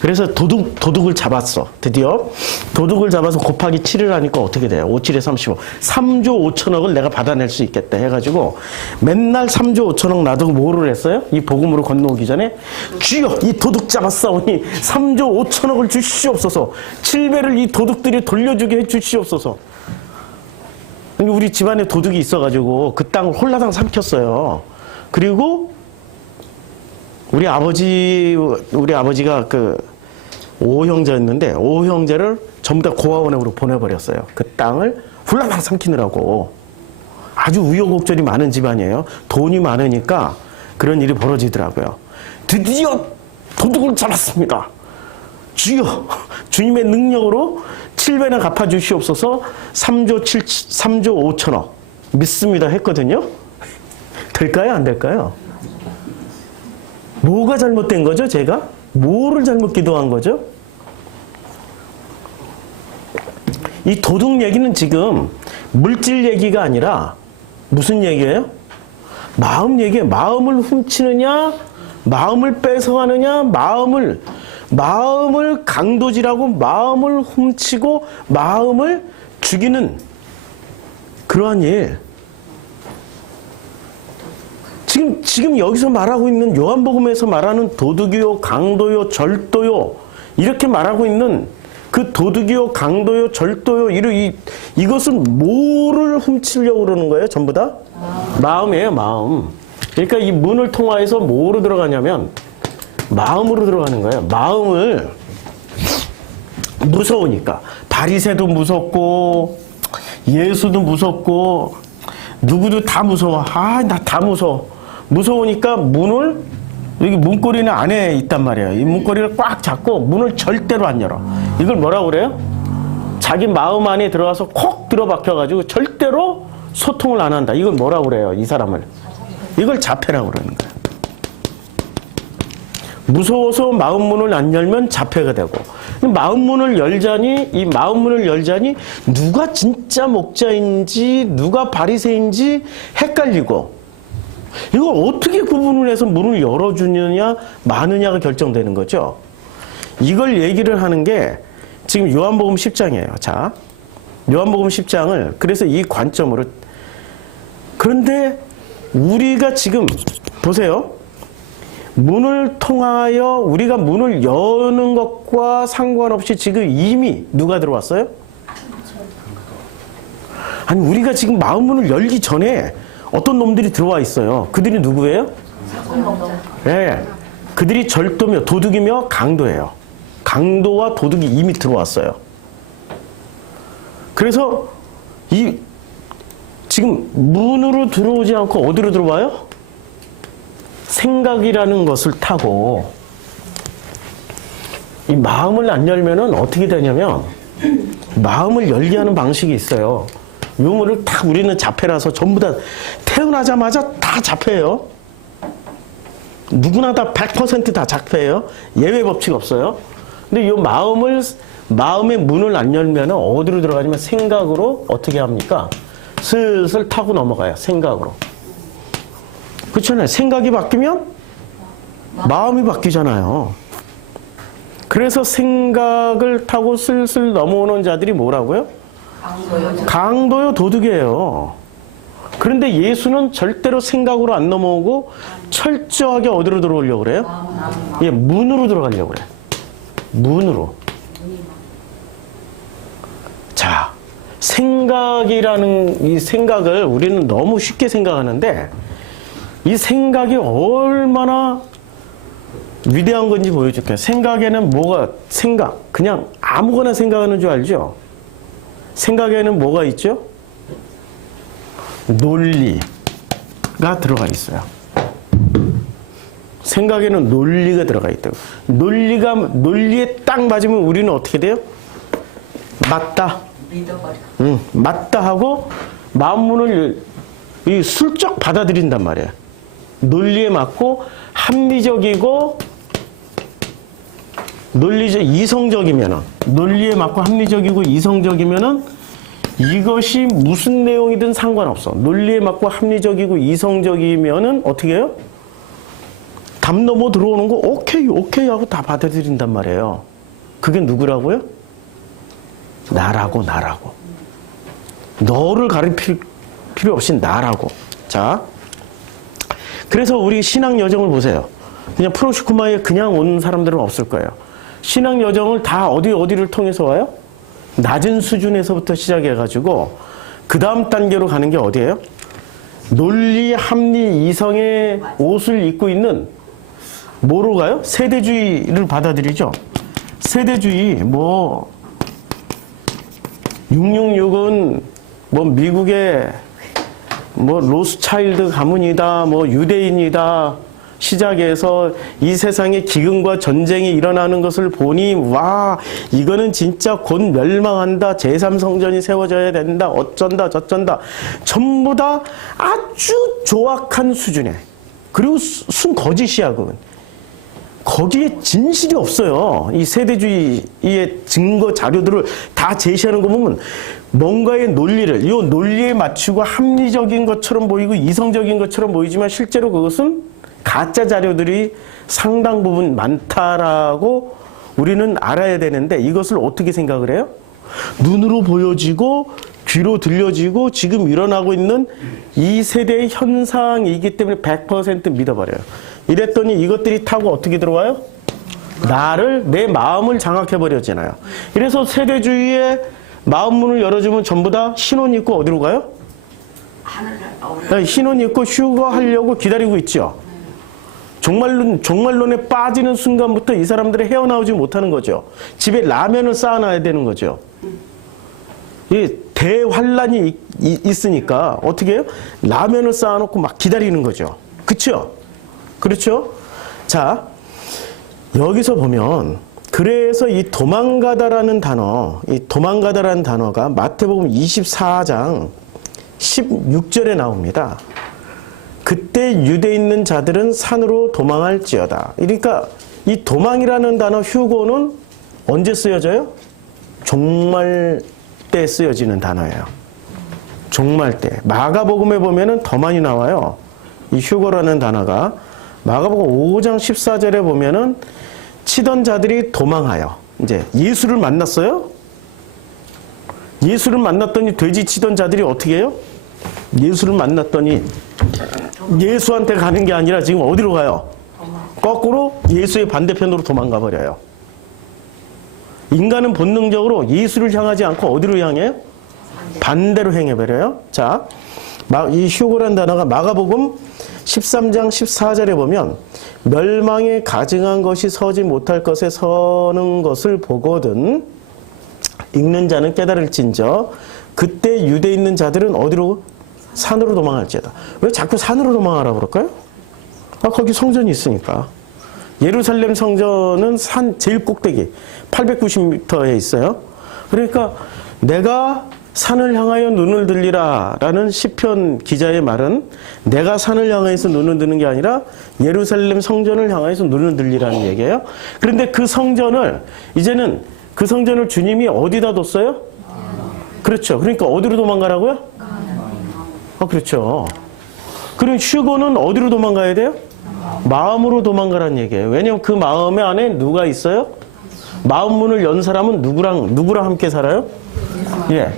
그래서 도둑을 잡았어. 드디어 도둑을 잡아서 곱하기 7을 하니까 어떻게 돼요? 5, 7에 35. 3조 5천억을 내가 받아낼 수 있겠다 해가지고 맨날 3조 5천억 놔두고 뭐를 했어요? 이 복음으로 건너오기 전에 주여 이 도둑 잡았사오니 3조 5천억을 주시옵소서. 7배를 이 도둑들이 돌려주게 해주시옵소서. 우리 집안에 도둑이 있어가지고 그 땅을 홀라당 삼켰어요. 그리고 우리 아버지가 그 5형제였는데 5형제를 전부 다 고아원으로 보내버렸어요. 그 땅을 훌라당 삼키느라고. 아주 우여곡절이 많은 집안이에요. 돈이 많으니까 그런 일이 벌어지더라고요. 드디어 도둑을 잡았습니다. 주여 주님의 능력으로 7배나 갚아주시옵소서. 3조 5천억 믿습니다 했거든요. 될까요? 안 될까요? 뭐가 잘못된 거죠, 제가? 뭐를 잘못 기도한 거죠? 이 도둑 얘기는 지금 물질 얘기가 아니라 무슨 얘기예요? 마음 얘기예요. 마음을 훔치느냐, 마음을 뺏어가느냐, 마음을 강도질하고 마음을 훔치고 마음을 죽이는 그러한 일. 지금 여기서 말하고 있는 요한복음에서 말하는 도둑이요, 강도요, 절도요 이렇게 말하고 있는 그 도둑이요, 강도요, 절도요 이것은 뭐를 훔치려고 그러는 거예요? 전부 다? 마음이에요, 마음. 그러니까 이 문을 통하여서 뭐로 들어가냐면 마음으로 들어가는 거예요. 마음을 무서우니까 바리새도 무섭고 예수도 무섭고 누구도 다 무서워. 나 다 무서워. 무서우니까 문을 여기 문고리는 안에 있단 말이에요. 이 문고리를 꽉 잡고 문을 절대로 안 열어. 이걸 뭐라고 그래요? 자기 마음 안에 들어가서 콕 들어박혀가지고 절대로 소통을 안 한다. 이걸 뭐라고 그래요? 이 사람을. 이걸 자폐라고 그러는 거예요. 무서워서 마음 문을 안 열면 자폐가 되고 마음 문을 열자니 누가 진짜 목자인지 누가 바리새인지 헷갈리고 이걸 어떻게 구분을 해서 문을 열어주느냐 마느냐가 결정되는 거죠. 이걸 얘기를 하는 게 지금 요한복음 10장이에요. 자, 요한복음 10장을 그래서 이 관점으로. 그런데 우리가 지금 보세요. 문을 통하여 우리가 문을 여는 것과 상관없이 지금 이미 누가 들어왔어요? 아니 우리가 지금 마음 문을 열기 전에 어떤 놈들이 들어와 있어요. 그들이 누구예요? 네, 그들이 절도며 도둑이며 강도예요. 강도와 도둑이 이미 들어왔어요. 그래서 이 지금 문으로 들어오지 않고 어디로 들어와요? 생각이라는 것을 타고 이 마음을 안 열면은 어떻게 되냐면 마음을 열게 하는 방식이 있어요. 유물을 다 우리는 자폐라서 전부 다 태어나자마자 다 자폐예요. 누구나 다 100% 다 자폐예요. 예외 법칙 없어요. 근데 이 마음의 문을 안 열면 어디로 들어가냐면 생각으로 어떻게 합니까? 슬슬 타고 넘어가요. 생각으로. 그렇잖아요. 생각이 바뀌면 마음이 바뀌잖아요. 그래서 생각을 타고 슬슬 넘어오는 자들이 뭐라고요? 강도요, 도둑이에요. 그런데 예수는 절대로 생각으로 안 넘어오고 철저하게 어디로 들어오려고 그래요? 예, 문으로 들어가려고 그래요. 문으로. 자, 생각이라는 이 생각을 우리는 너무 쉽게 생각하는데 이 생각이 얼마나 위대한 건지 보여줄게요. 생각에는 그냥 아무거나 생각하는 줄 알죠? 생각에는 뭐가 있죠? 논리가 들어가 있어요. 생각에는 논리가 들어가 있다고. 논리에 딱 맞으면 우리는 어떻게 돼요? 맞다. 믿어버려. 맞다 하고 마음문을 슬쩍 받아들인단 말이에요. 논리에 맞고 합리적이고 이성적이면은 논리에 맞고 합리적이고 이성적이면은 이것이 무슨 내용이든 상관없어. 논리에 맞고 합리적이고 이성적이면은 어떻게 해요? 담 넘어 들어오는 거 오케이 오케이 하고 다 받아들인단 말이에요. 그게 누구라고요? 나라고. 너를 가르칠 필요 없이 나라고. 자, 그래서 우리 신앙 여정을 보세요. 그냥 프로시쿠마에 그냥 온 사람들은 없을 거예요. 신앙 여정을 다 어디를 통해서 와요? 낮은 수준에서부터 시작해가지고 그 다음 단계로 가는 게 어디예요? 논리, 합리, 이성의 옷을 입고 있는 뭐로 가요? 세대주의를 받아들이죠. 세대주의, 666은 미국의 로스차일드 가문이다, 유대인이다, 시작해서 이 세상에 기근과 전쟁이 일어나는 것을 보니 와, 이거는 진짜 곧 멸망한다, 제3성전이 세워져야 된다, 어쩐다 저쩐다, 전부 다 아주 조악한 수준에, 그리고 순 거짓이야. 그건 거기에 진실이 없어요. 이 세대주의의 증거 자료들을 다 제시하는 거 보면 뭔가의 논리를, 이 논리에 맞추고 합리적인 것처럼 보이고 이성적인 것처럼 보이지만 실제로 그것은 가짜 자료들이 상당 부분 많다라고 우리는 알아야 되는데, 이것을 어떻게 생각을 해요? 눈으로 보여지고 귀로 들려지고 지금 일어나고 있는 이 세대의 현상이기 때문에 100% 믿어버려요. 이랬더니 이것들이 타고 어떻게 들어와요? 내 마음을 장악해버렸잖아요. 이래서 세대주의의 마음문을 열어주면 전부 다 신혼 입고 어디로 가요? 신혼 입고 휴가하려고 기다리고 있죠. 종말론에 빠지는 순간부터 이 사람들이 헤어나오지 못하는 거죠. 집에 라면을 쌓아놔야 되는 거죠. 이 대환란이 있으니까 어떻게 해요? 라면을 쌓아놓고 막 기다리는 거죠. 그렇죠? 자, 여기서 보면 그래서 이 도망가다라는 단어가 마태복음 24장 16절에 나옵니다. 그때 유대에 있는 자들은 산으로 도망할지어다. 그러니까 이 도망이라는 단어 휴고는 언제 쓰여져요? 종말 때 쓰여지는 단어예요. 종말 때. 마가복음에 보면은 더 많이 나와요. 이 휴고라는 단어가. 마가복음 5장 14절에 보면은 치던 자들이 도망하여. 이제 예수를 만났어요? 예수를 만났더니 돼지 치던 자들이 어떻게 해요? 예수를 만났더니 예수한테 가는 게 아니라 지금 어디로 가요? 거꾸로 예수의 반대편으로 도망가 버려요. 인간은 본능적으로 예수를 향하지 않고 어디로 향해요? 반대로 행해버려요. 자, 이 휴고란 단어가 마가복음 13장 14절에 보면 멸망에 가증한 것이 서지 못할 것에 서는 것을 보거든 읽는 자는 깨달을진저 그때 유대에 있는 자들은 어디로? 산으로 도망할지어다. 왜 자꾸 산으로 도망하라고 그럴까요? 거기 성전이 있으니까. 예루살렘 성전은 산 제일 꼭대기 890m에 있어요. 그러니까 내가 산을 향하여 눈을 들리라 라는 시편 기자의 말은 내가 산을 향해서 눈을 드는 게 아니라 예루살렘 성전을 향해서 눈을 들리라는 얘기예요. 그런데 그 성전을 주님이 어디다 뒀어요? 그렇죠. 그러니까 어디로 도망가라고요? 그렇죠. 그럼 휴고는 어디로 도망가야 돼요? 마음으로 도망가라는 얘기예요. 왜냐하면 그 마음 안에 누가 있어요? 마음 문을 연 사람은 누구랑 함께 살아요?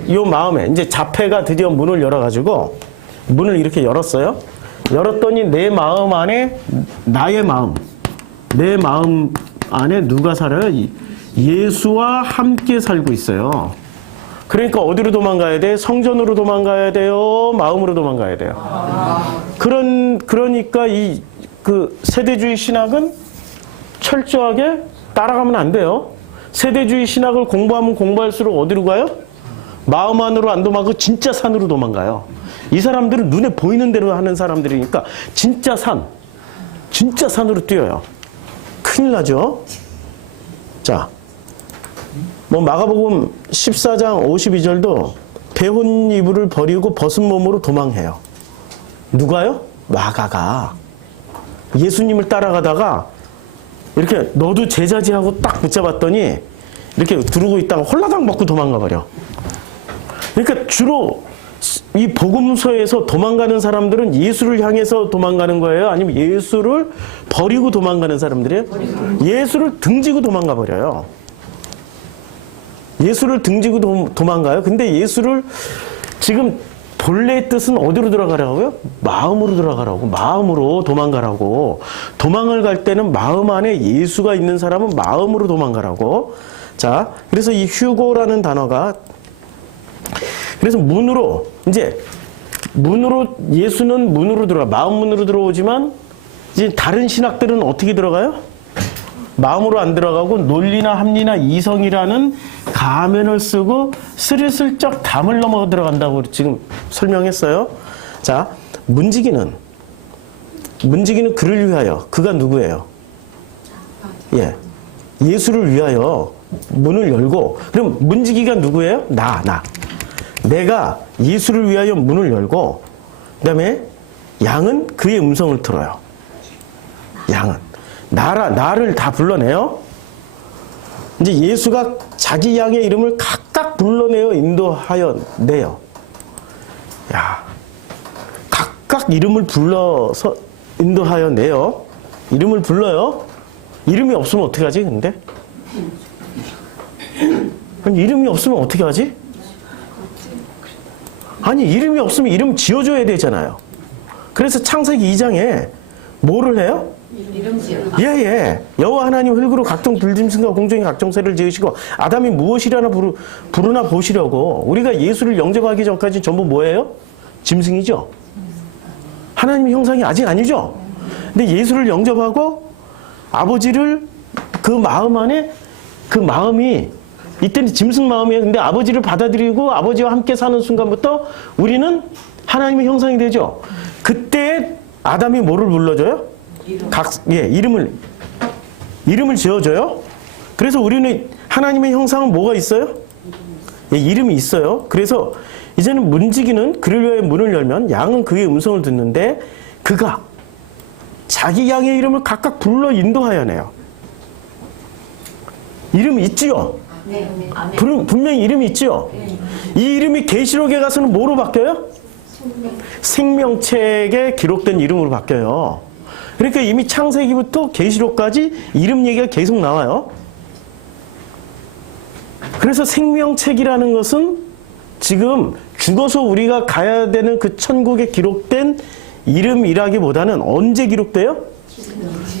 이 마음에 이제 자폐가 드디어 문을 열어가지고 문을 이렇게 열었어요. 열었더니 내 마음 안에 내 마음 안에 누가 살아요? 예수와 함께 살고 있어요. 그러니까 어디로 도망가야 돼? 성전으로 도망가야 돼요? 마음으로 도망가야 돼요? 그러니까 그 세대주의 신학은 철저하게 따라가면 안 돼요. 세대주의 신학을 공부하면 공부할수록 어디로 가요? 마음 안으로 안 도망가고 진짜 산으로 도망가요. 이 사람들은 눈에 보이는 대로 하는 사람들이니까 진짜 산으로 뛰어요. 큰일 나죠? 자, 마가복음 14장 52절도 배혼 이불을 버리고 벗은 몸으로 도망해요. 누가요? 마가가. 예수님을 따라가다가 이렇게 너도 제자지 하고 딱 붙잡았더니 이렇게 두르고 있다가 홀라당 먹고 도망가 버려. 그러니까 주로 이 복음서에서 도망가는 사람들은 예수를 향해서 도망가는 거예요? 아니면 예수를 버리고 도망가는 사람들이에요? 예수를 등지고 도망가 버려요. 예수를 등지고 도망가요. 근데 예수를 지금 본래의 뜻은 어디로 들어가라고요? 마음으로 들어가라고. 마음으로 도망가라고. 도망을 갈 때는 마음 안에 예수가 있는 사람은 마음으로 도망가라고. 자, 그래서 이 휴고라는 단어가 그래서 문으로 이제 문으로 예수는 문으로 들어가 마음 문으로 들어오지만 이제 다른 신학들은 어떻게 들어가요? 마음으로 안 들어가고 논리나 합리나 이성이라는 가면을 쓰고 스리슬쩍 담을 넘어 들어간다고 지금 설명했어요. 자, 문지기는 그를 위하여 그가 누구예요? 예, 예수를 위하여 문을 열고 그럼 문지기가 누구예요? 나. 내가 예수를 위하여 문을 열고 그 다음에 양은 그의 음성을 들어요. 양은 나를 다 불러내요. 이제 예수가 자기 양의 이름을 각각 불러내어 인도하여 내요. 야, 각각 이름을 불러서 인도하여 내요. 이름을 불러요. 이름이 없으면 어떻게 하지? 근데 이름이 없으면 어떻게 하지? 아니 이름이 없으면 이름 지어줘야 되잖아요. 그래서 창세기 2장에 뭐를 해요? 이름 지어. 예. 여호와 하나님 흙으로 각종 들짐승과 공중의 각종 새를 지으시고 아담이 무엇이라나 부르나 보시려고. 우리가 예수를 영접하기 전까지 전부 뭐예요? 짐승이죠. 하나님의 형상이 아직 아니죠. 근데 예수를 영접하고 아버지를 그 마음 안에 그 마음이 이때는 짐승 마음이에요. 근데 아버지를 받아들이고 아버지와 함께 사는 순간부터 우리는 하나님의 형상이 되죠. 그때 아담이 뭐를 불러줘요? 이름을 지어줘요. 그래서 우리는 하나님의 형상은 뭐가 있어요? 예, 이름이 있어요. 그래서 이제는 문지기는 그를 위하여 문을 열면 양은 그의 음성을 듣는데 그가 자기 양의 이름을 각각 불러 인도하여 내요. 이름이 있지요? 네. 분명히 이름이 있지요? 이 이름이 계시록에 가서는 뭐로 바뀌어요? 생명책에 기록된 이름으로 바뀌어요. 그러니까 이미 창세기부터 계시록까지 이름 얘기가 계속 나와요. 그래서 생명책이라는 것은 지금 죽어서 우리가 가야 되는 그 천국에 기록된 이름이라기보다는 언제 기록돼요?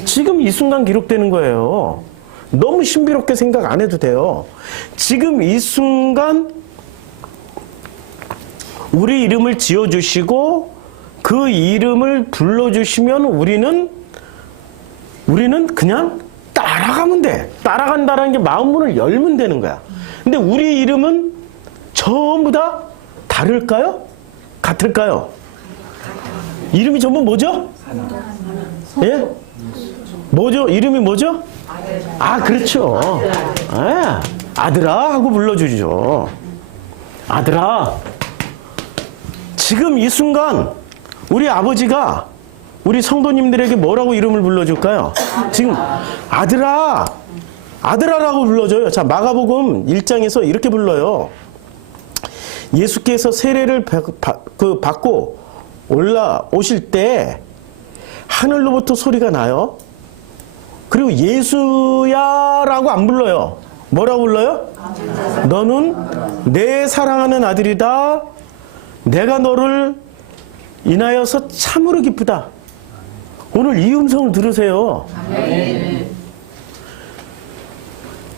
지금 이 순간 기록되는 거예요. 너무 신비롭게 생각 안 해도 돼요. 지금 이 순간 우리 이름을 지어주시고 그 이름을 불러주시면 우리는 그냥 따라가면 돼. 따라간다는 게 마음문을 열면 되는 거야. 근데 우리 이름은 전부 다 다를까요? 같을까요? 이름이 전부 뭐죠? 예? 뭐죠? 이름이 뭐죠? 아, 그렇죠. 예. 아들아 하고 불러주죠. 아들아. 지금 이 순간 우리 아버지가 우리 성도님들에게 뭐라고 이름을 불러줄까요? 지금 아들아라고 불러줘요. 자, 마가복음 1장에서 이렇게 불러요. 예수께서 세례를 받고 올라오실 때 하늘로부터 소리가 나요. 그리고 예수야라고 안 불러요. 뭐라고 불러요? 너는 내 사랑하는 아들이다. 내가 너를 인하여서 참으로 기쁘다. 오늘 이 음성을 들으세요.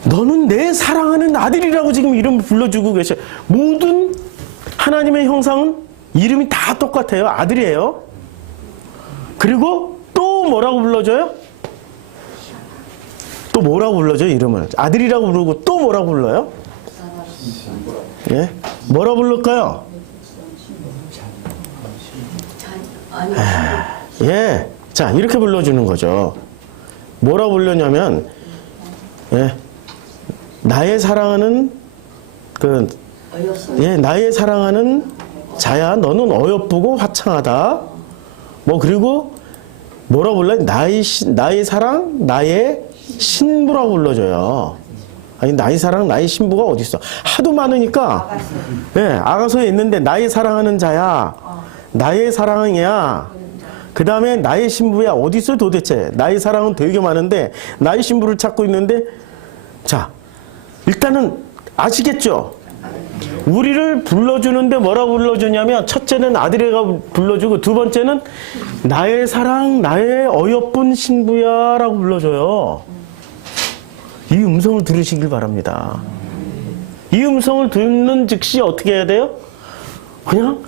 너는 내 사랑하는 아들이라고 지금 이름을 불러주고 계셔요. 모든 하나님의 형상은 이름이 다 똑같아요. 아들이에요. 그리고 또 뭐라고 불러줘요? 또 뭐라고 불러줘요? 이름을. 아들이라고 부르고 또 뭐라고 불러요? 예? 뭐라고 부를까요? 예. 자, 이렇게 불러주는 거죠. 뭐라고 불렀냐면, 예. 나의 사랑하는, 나의 사랑하는 자야, 너는 어여쁘고 화창하다. 그리고 뭐라고 불러요? 나의 사랑, 나의 신부라고 불러줘요. 아니, 나의 사랑, 나의 신부가 어디 있어? 하도 많으니까. 예, 아가서에 있는데 나의 사랑하는 자야. 나의 사랑이야. 그 다음에 나의 신부야. 어디 있어 도대체? 나의 사랑은 되게 많은데 나의 신부를 찾고 있는데, 자, 일단은 아시겠죠? 우리를 불러주는데 뭐라 불러주냐면, 첫째는 아들애가 불러주고, 두 번째는 나의 사랑, 나의 어여쁜 신부야 라고 불러줘요. 이 음성을 들으시길 바랍니다. 이 음성을 듣는 즉시 어떻게 해야 돼요? 그냥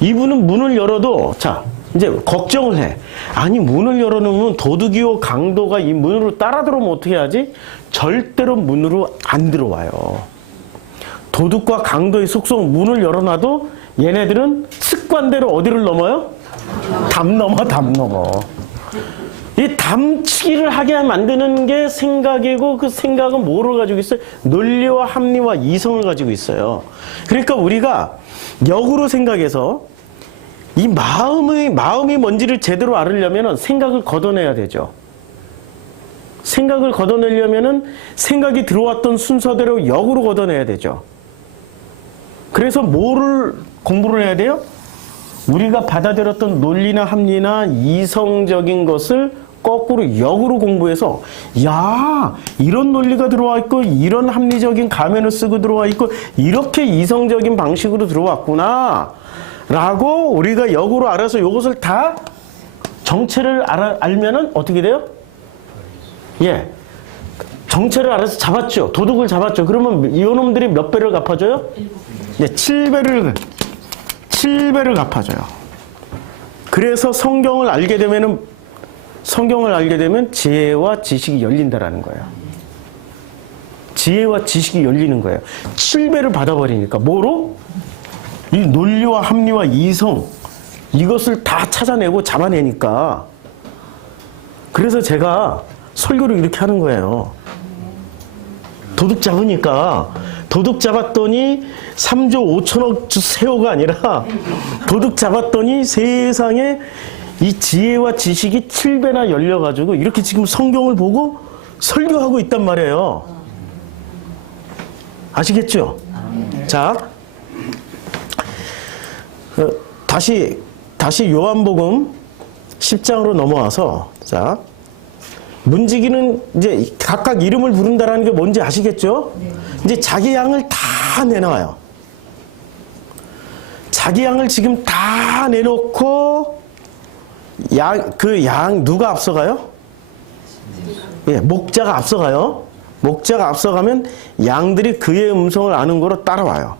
이분은 문을 열어도, 자, 이제 걱정을 해. 아니, 문을 열어놓으면 도둑이요 강도가 이 문으로 따라 들어오면 어떻게 하지? 절대로 문으로 안 들어와요. 도둑과 강도의 속성, 문을 열어놔도 얘네들은 습관대로 어디를 넘어요? 담 넘어. 이 담치기를 하게 만드는 게 생각이고, 그 생각은 뭐를 가지고 있어요? 논리와 합리와 이성을 가지고 있어요. 그러니까 우리가 역으로 생각해서 이 마음이 뭔지를 제대로 알으려면 생각을 걷어내야 되죠. 생각을 걷어내려면 생각이 들어왔던 순서대로 역으로 걷어내야 되죠. 그래서 뭐를 공부를 해야 돼요? 우리가 받아들였던 논리나 합리나 이성적인 것을 거꾸로 역으로 공부해서, 야, 이런 논리가 들어와 있고 이런 합리적인 가면을 쓰고 들어와 있고 이렇게 이성적인 방식으로 들어왔구나 라고 우리가 역으로 알아서 이것을 다 정체를 알면은 어떻게 돼요? 예, 정체를 알아서 잡았죠. 도둑을 잡았죠. 그러면 이놈들이 몇 배를 갚아줘요? 예, 7배를 갚아줘요. 그래서 성경을 알게 되면 지혜와 지식이 열린다라는 거예요. 지혜와 지식이 열리는 거예요. 7배를 받아버리니까. 뭐로? 이 논리와 합리와 이성, 이것을 다 찾아내고 잡아내니까. 그래서 제가 설교를 이렇게 하는 거예요. 도둑 잡으니까, 도둑 잡았더니 3조 5천억 세호가 아니라 도둑 잡았더니 세상에 이 지혜와 지식이 7배나 열려가지고 이렇게 지금 성경을 보고 설교하고 있단 말이에요. 아시겠죠? 자, 다시 요한복음 10장으로 넘어와서, 자, 문지기는 이제 각각 이름을 부른다라는 게 뭔지 아시겠죠? 이제 자기 양을 다 내놔요. 자기 양을 지금 다 내놓고, 그 양 누가 앞서가요? 예, 목자가 앞서가요. 목자가 앞서가면 양들이 그의 음성을 아는 거로 따라와요.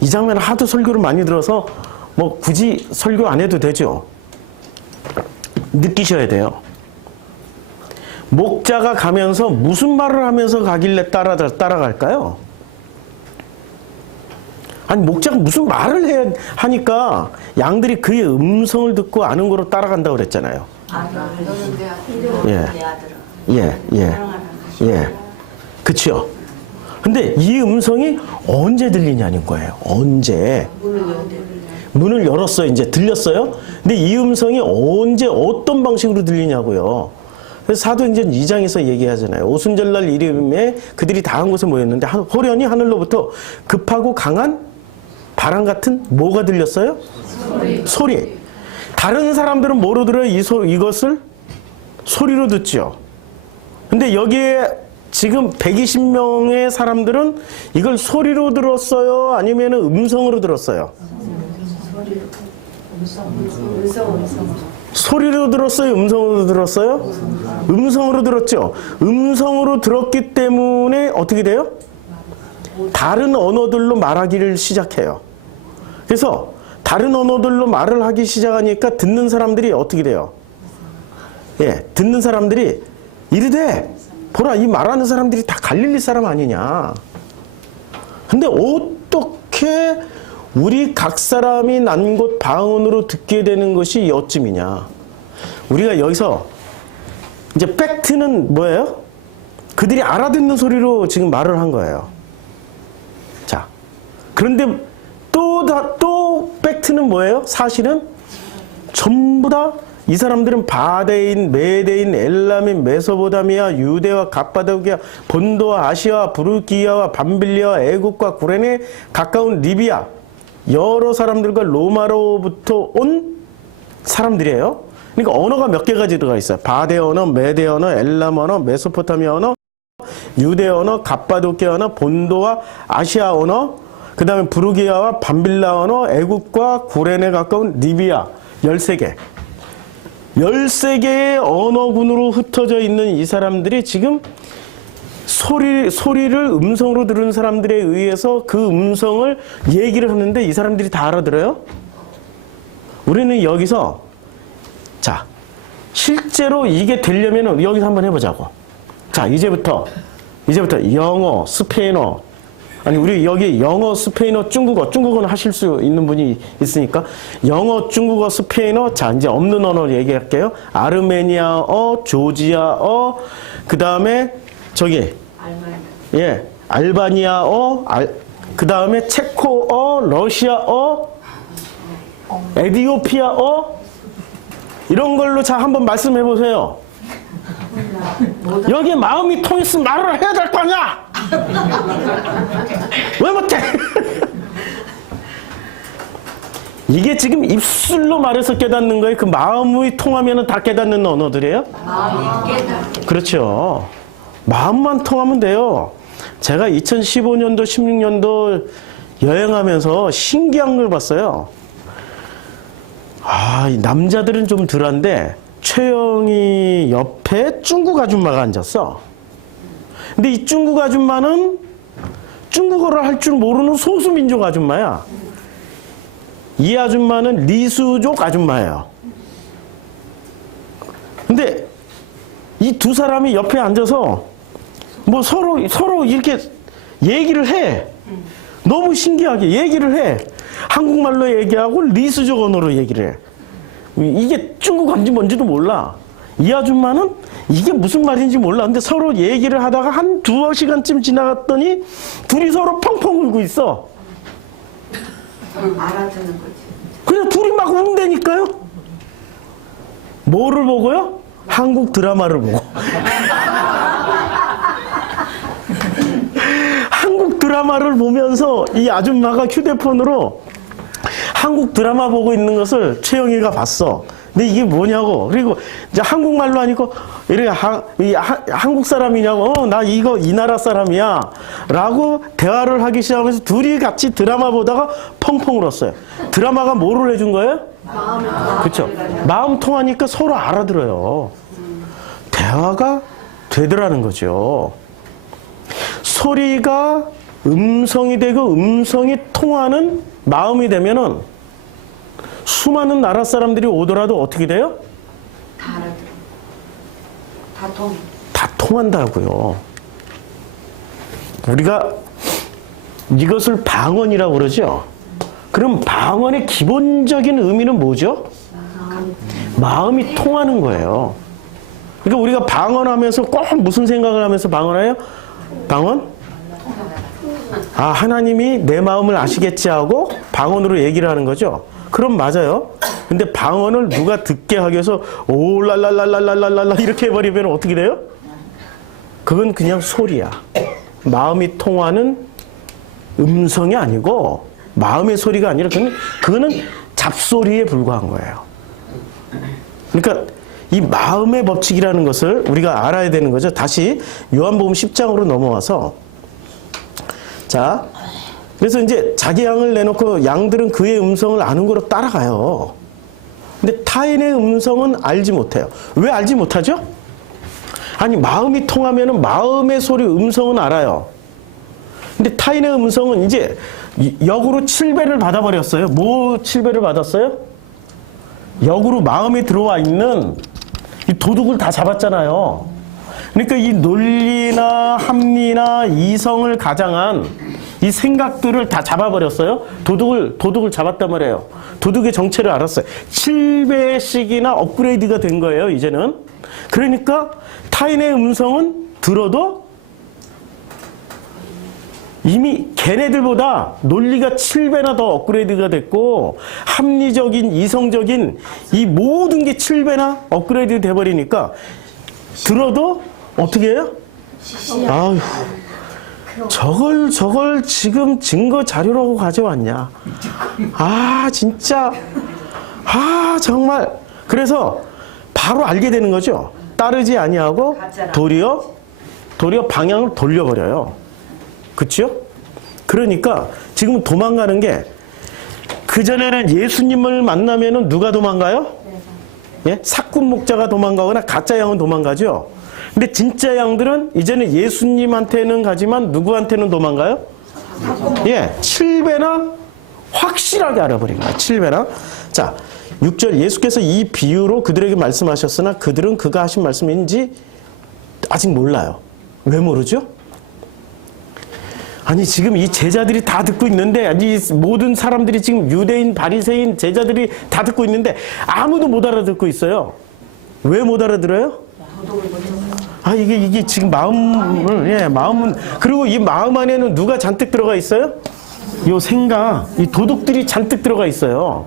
이 장면 하도 설교를 많이 들어서 뭐 굳이 설교 안 해도 되죠. 느끼셔야 돼요. 목자가 가면서 무슨 말을 하면서 가길래 따라갈까요? 아니, 목자가 무슨 말을 하니까 양들이 그의 음성을 듣고 아는 거로 따라간다고 그랬잖아요. 예. 그쵸? 근데 이 음성이 언제 들리냐는 거예요. 언제? 문을 열었어요. 이제 들렸어요? 근데 이 음성이 언제 어떤 방식으로 들리냐고요. 그래서 사도행전 2장에서 얘기하잖아요. 오순절날 이름에 그들이 다 한 곳에 모였는데 호련히 하늘로부터 급하고 강한 바람 같은 뭐가 들렸어요? 소리. 다른 사람들은 뭐로 들어요? 이것을 소리로 듣죠. 근데 여기에 지금 120명의 사람들은 이걸 소리로 들었어요? 아니면 음성으로 들었어요? 소리로 들었어요? 음성으로 들었어요? 음성으로 들었죠. 음성으로 들었기 때문에 어떻게 돼요? 다른 언어들로 말하기를 시작해요. 그래서 다른 언어들로 말을 하기 시작하니까 듣는 사람들이 어떻게 돼요? 예, 듣는 사람들이 이르되 보라, 이 말하는 사람들이 다 갈릴리 사람 아니냐. 근데 어떻게 우리 각 사람이 난 곳 방언으로 듣게 되는 것이 여쯤이냐. 우리가 여기서 이제 팩트는 뭐예요? 그들이 알아듣는 소리로 지금 말을 한 거예요. 자, 그런데 또 팩트는 뭐예요? 사실은 전부 다 이 사람들은 바데인, 메데인, 엘라민, 메소포타미아, 유대와 갑바도기아, 본도와 아시아와 부르기아와 밤빌리아와 애국과 구레네 가까운 리비아 여러 사람들과 로마로부터 온 사람들이에요. 그러니까 언어가 몇 개가 들어가 있어요. 바데 언어, 메데 언어, 엘람 언어, 메소포타미아 언어, 유대 언어, 갑바도기아 언어, 본도와 아시아 언어, 그 다음에 부르기아와 밤빌라 언어, 애국과 구레네 가까운 리비아 13개. 13개의 언어군으로 흩어져 있는 이 사람들이 지금 소리를 음성으로 들은 사람들에 의해서 그 음성을 얘기를 하는데 이 사람들이 다 알아들어요? 우리는 여기서 자, 실제로 이게 되려면 여기서 한번 해보자고. 자, 이제부터 영어, 스페인어, 아니 우리 여기 영어, 스페인어, 중국어는 하실 수 있는 분이 있으니까 영어, 중국어, 스페인어, 자 이제 없는 언어 얘기할게요. 아르메니아어, 조지아어, 그 다음에 저기 알바니아어, 그 다음에 체코어, 러시아어, 에티오피아어 이런 걸로 자 한번 말씀해 보세요. 여기 마음이 통했으면 말을 해야 될 거 아니야? 왜 못해? 이게 지금 입술로 말해서 깨닫는 거예요? 그 마음이 통하면 다 깨닫는 언어들이에요? 마음이 깨닫게. 그렇죠. 마음만 통하면 돼요. 제가 2015년도, 16년도 여행하면서 신기한 걸 봤어요. 이 남자들은 좀 덜한데 최영이 옆에 중국 아줌마가 앉았어. 근데 이 중국 아줌마는 중국어를 할 줄 모르는 소수민족 아줌마야. 이 아줌마는 리수족 아줌마예요. 근데 이 두 사람이 옆에 앉아서 뭐 서로 이렇게 얘기를 해. 너무 신기하게 얘기를 해. 한국말로 얘기하고 리수족 언어로 얘기를 해. 이게 중국어인지 뭔지도 몰라. 이 아줌마는 이게 무슨 말인지 몰라. 근데 서로 얘기를 하다가 한 2시간쯤 지나갔더니 둘이 서로 펑펑 울고 있어. 알아듣는 거지. 그냥 둘이 막 운다니까요. 뭐를 보고요? 한국 드라마를 보고. 한국 드라마를 보면서 이 아줌마가 휴대폰으로 한국 드라마 보고 있는 것을 최영희가 봤어. 근데 이게 뭐냐고. 그리고 이제 한국말로 하니까 이렇게 한국 사람이냐고. 나 이거 이 나라 사람이야. 라고 대화를 하기 시작하면서 둘이 같이 드라마 보다가 펑펑 울었어요. 드라마가 뭐를 해준 거예요? 그렇죠. 마음 통하니까 서로 알아들어요. 대화가 되더라는 거죠. 소리가 음성이 되고 음성이 통하는 마음이 되면은 수많은 나라 사람들이 오더라도 어떻게 돼요? 다 알아들어. 다 통해. 다 통한다고요. 우리가 이것을 방언이라고 그러죠. 그럼 방언의 기본적인 의미는 뭐죠? 마음이 통하는 거예요. 그러니까 우리가 방언하면서 꼭 무슨 생각을 하면서 방언해요? 방언? 하나님이 내 마음을 아시겠지 하고 방언으로 얘기를 하는 거죠. 그럼 맞아요. 근데 방언을 누가 듣게 하기 위해서 오랄랄랄랄랄랄랄라 이렇게 해버리면 어떻게 돼요? 그건 그냥 소리야. 마음이 통하는 음성이 아니고 마음의 소리가 아니라 그거는 잡소리에 불과한 거예요. 그러니까 이 마음의 법칙이라는 것을 우리가 알아야 되는 거죠. 다시 요한복음 10장으로 넘어와서 자, 그래서 이제 자기 양을 내놓고 양들은 그의 음성을 아는 거로 따라가요. 근데 타인의 음성은 알지 못해요. 왜 알지 못하죠? 아니 마음이 통하면은 마음의 소리 음성은 알아요. 근데 타인의 음성은 이제 역으로 7배를 받아버렸어요. 뭐 7배를 받았어요? 역으로 마음에 들어와 있는 이 도둑을 다 잡았잖아요. 그러니까 이 논리나 합리나 이성을 가장한 이 생각들을 다 잡아버렸어요. 도둑을 잡았단 말이에요. 도둑의 정체를 알았어요. 7배씩이나 업그레이드가 된 거예요, 이제는. 그러니까 타인의 음성은 들어도 이미 걔네들보다 논리가 7배나 더 업그레이드가 됐고 합리적인 이성적인 이 모든 게 7배나 업그레이드 돼버리니까 들어도 어떻게 해요? 아휴, 저걸 지금 증거 자료라고 가져왔냐. 아 진짜 정말. 그래서 바로 알게 되는 거죠. 따르지 아니하고 도리어 방향을 돌려버려요. 그렇죠? 그러니까 지금 도망가는 게, 그전에는 예수님을 만나면은 누가 도망가요? 예? 사꾼 목자가 도망가거나 가짜 양은 도망가죠. 근데 진짜 양들은 이제는 예수님한테는 가지만 누구한테는 도망가요? 예, 7배나 확실하게 알아버린 거야. 7배나. 자, 6절 예수께서 이 비유로 그들에게 말씀하셨으나 그들은 그가 하신 말씀인지 아직 몰라요. 왜 모르죠? 아니 지금 이 제자들이 다 듣고 있는데, 이 모든 사람들이 지금 유대인, 바리새인 제자들이 다 듣고 있는데 아무도 못 알아듣고 있어요. 왜 못 알아들어요? 이게 지금 마음은, 그리고 이 마음 안에는 누가 잔뜩 들어가 있어요? 요 생각, 이 도둑들이 잔뜩 들어가 있어요.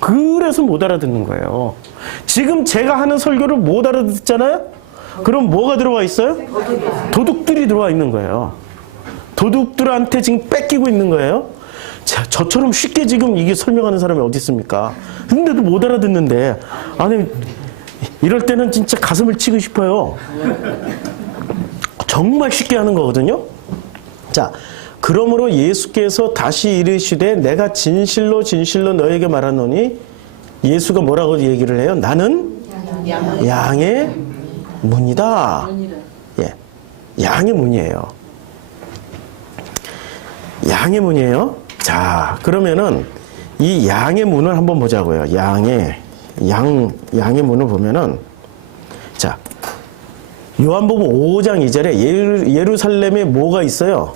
그래서 못 알아듣는 거예요. 지금 제가 하는 설교를 못 알아듣잖아요? 그럼 뭐가 들어와 있어요? 도둑들이 들어와 있는 거예요. 도둑들한테 지금 뺏기고 있는 거예요. 자, 저처럼 쉽게 지금 이게 설명하는 사람이 어디 있습니까? 근데도 못 알아듣는데, 아니 이럴 때는 진짜 가슴을 치고 싶어요. 정말 쉽게 하는 거거든요. 자, 그러므로 예수께서 다시 이르시되 내가 진실로 진실로 너에게 말하노니, 예수가 뭐라고 얘기를 해요? 나는 양의 문이다. 예, 양의 문이에요. 양의 문이에요. 자, 그러면은 이 양의 문을 한번 보자고요. 양의 문을 보면은, 자, 요한복음 5장 2절에 예루살렘에 뭐가 있어요?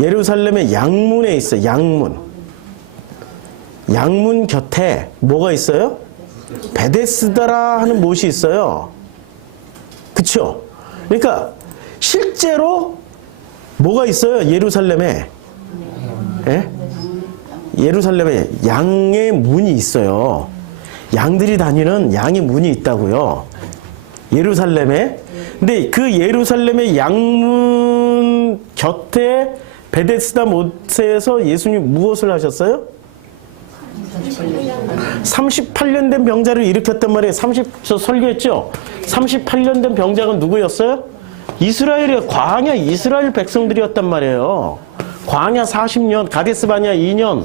예루살렘의 양문에 있어요. 양문 곁에 뭐가 있어요? 베데스다라 하는 못이 있어요. 그쵸? 그러니까 실제로 뭐가 있어요? 예루살렘에. 예? 예루살렘에 양의 문이 있어요. 양들이 다니는 양의 문이 있다고요. 예루살렘에. 근데 그 예루살렘의 양문 곁에 베데스다 못에서 예수님이 무엇을 하셨어요? 38년 된 병자를 일으켰단 말이에요. 저 설교했죠? 38년 된 병자가 누구였어요? 이스라엘의 광야 이스라엘 백성들이었단 말이에요. 광야 40년, 가데스 바냐 2년.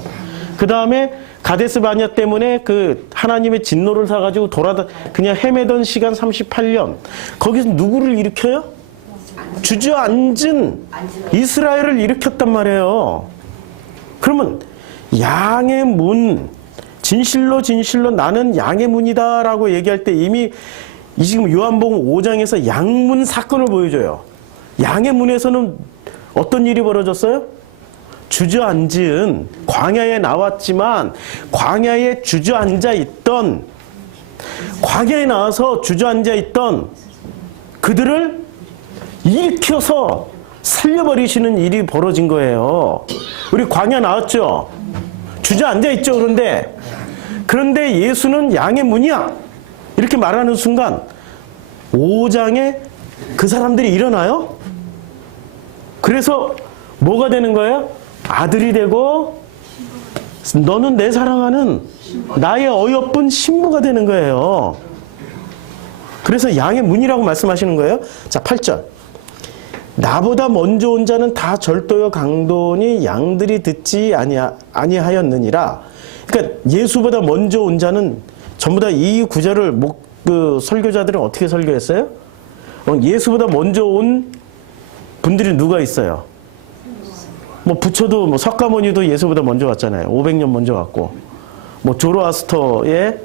그 다음에 가데스 바냐 때문에 그 하나님의 진노를 사가지고 그냥 헤매던 시간 38년. 거기서 누구를 일으켜요? 주저앉은 이스라엘을 일으켰단 말이에요. 그러면 양의 문, 진실로 진실로 나는 양의 문이다 라고 얘기할 때 이미 이 지금 요한복음 5장에서 양문 사건을 보여줘요. 양의 문에서는 어떤 일이 벌어졌어요? 주저앉은, 광야에 나왔지만 광야에 주저앉아 있던, 광야에 나와서 주저앉아 있던 그들을 일으켜서 살려버리시는 일이 벌어진 거예요. 우리 광야 나왔죠? 주저앉아 있죠. 그런데 예수는 양의 문이야 이렇게 말하는 순간 5장에 그 사람들이 일어나요. 그래서 뭐가 되는 거예요? 아들이 되고 너는 내 사랑하는 나의 어여쁜 신부가 되는 거예요. 그래서 양의 문이라고 말씀하시는 거예요. 자, 8절. 나보다 먼저 온 자는 다 절도요 강도니 양들이 듣지 아니하였느니라. 그러니까 예수보다 먼저 온 자는 전부 다 이 구절을 설교자들은 어떻게 설교했어요? 예수보다 먼저 온 분들이 누가 있어요? 부처도 석가모니도 예수보다 먼저 왔잖아요. 500년 먼저 왔고, 조로아스터의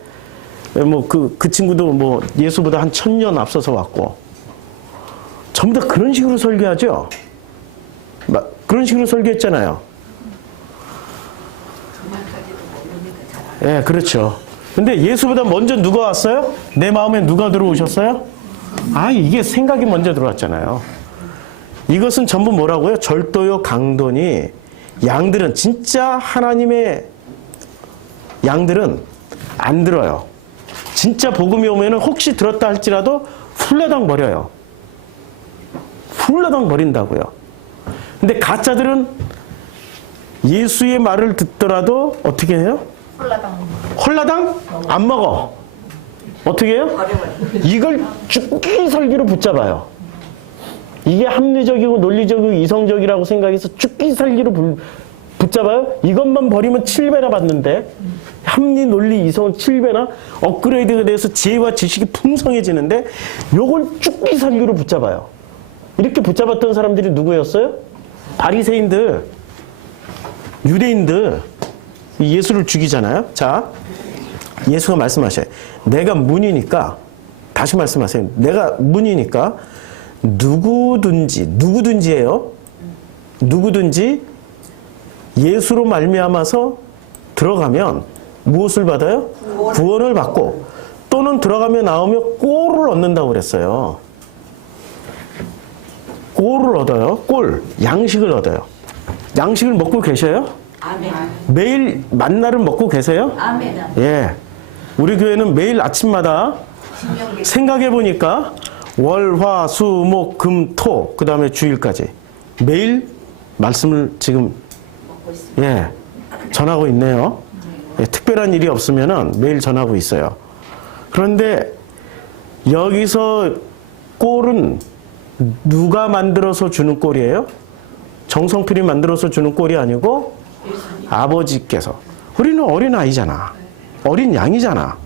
그 친구도 예수보다 한 1000년 앞서서 왔고, 전부 다 그런 식으로 설교하죠. 그런 식으로 설교했잖아요. 예, 그렇죠. 근데 예수보다 먼저 누가 왔어요? 내 마음에 누가 들어오셨어요? 이게 생각이 먼저 들어왔잖아요. 이것은 전부 뭐라고요? 절도요, 강도니. 양들은, 진짜 하나님의 양들은 안 들어요. 진짜 복음이 오면은 혹시 들었다 할지라도 훌라당 버려요. 훌라당 버린다고요. 근데 가짜들은 예수의 말을 듣더라도 어떻게 해요? 홀라당 안 먹어. 어떻게 해요? 이걸 죽기 살기로 붙잡아요. 이게 합리적이고 논리적이고 이성적이라고 생각해서 죽기 살기로 붙잡아요. 이것만 버리면 7배나 받는데 합리, 논리, 이성 7배나 업그레이드가 돼서 지혜와 지식이 풍성해지는데 요걸 죽기 살기로 붙잡아요. 이렇게 붙잡았던 사람들이 누구였어요? 바리새인들, 유대인들. 예수를 죽이잖아요. 자, 예수가 말씀하셔요. 내가 문이니까, 다시 말씀하세요. 내가 문이니까 누구든지예요. 누구든지 예수로 말미암아서 들어가면 무엇을 받아요? 구원을 받고, 또는 들어가며 나오며 꼴을 얻는다고 그랬어요. 꼴을 얻어요. 꼴, 양식을 얻어요. 양식을 먹고 계셔요? 아멘. 매일 만나를 먹고 계세요? 아멘. 예. 우리 교회는 매일 아침마다 생각해 보니까 월, 화, 수, 목, 금, 토, 그 다음에 주일까지 매일 말씀을 지금 예, 전하고 있네요. 예, 특별한 일이 없으면은 매일 전하고 있어요. 그런데 여기서 꼴은 누가 만들어서 주는 꼴이에요? 정성필이 만들어서 주는 꼴이 아니고 아버지께서. 우리는 어린 아이잖아. 어린 양이잖아.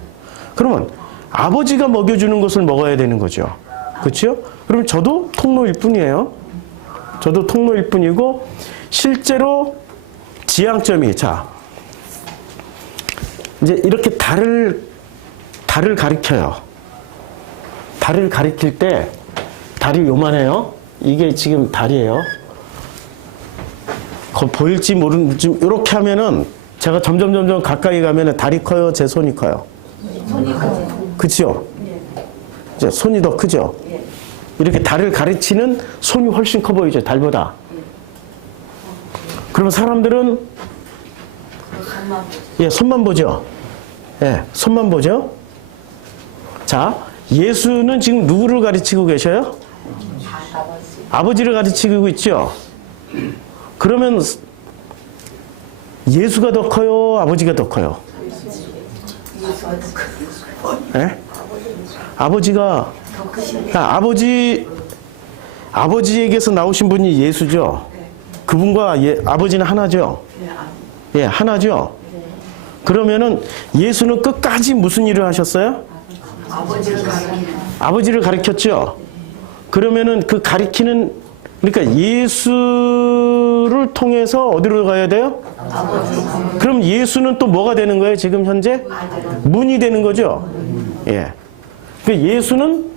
그러면 아버지가 먹여주는 것을 먹어야 되는 거죠. 그렇죠? 그럼 저도 통로일 뿐이에요. 저도 통로일 뿐이고, 실제로 지향점이, 자, 이제 이렇게 달을 가리켜요. 달을 가리킬 때 달이 요만해요. 이게 지금 달이에요. 보일지 모르는, 지금 이렇게 하면은 제가 점점 가까이 가면은 달이 커요, 제 손이 커요. 손이 커요. 그치요? 이제 손이 더 크죠? 이렇게 달을 가르치는 손이 훨씬 커 보이죠, 달보다. 그러면 사람들은 손만 보죠. 예, 손만 보죠. 자, 예수는 지금 누구를 가르치고 계셔요? 아버지를 가르치고 있죠. 그러면 예수가 더 커요, 아버지가 더 커요? 예? 아버지가, 아버지에게서 나오신 분이 예수죠. 그분과 아버지는 하나죠. 예, 하나죠. 그러면은 예수는 끝까지 무슨 일을 하셨어요? 아버지를 가르쳤죠. 그러면은 그 가리키는, 그러니까 예수를 통해서 어디로 가야 돼요? 그럼 예수는 또 뭐가 되는 거예요? 지금 현재 문이 되는 거죠. 예. 그 예수는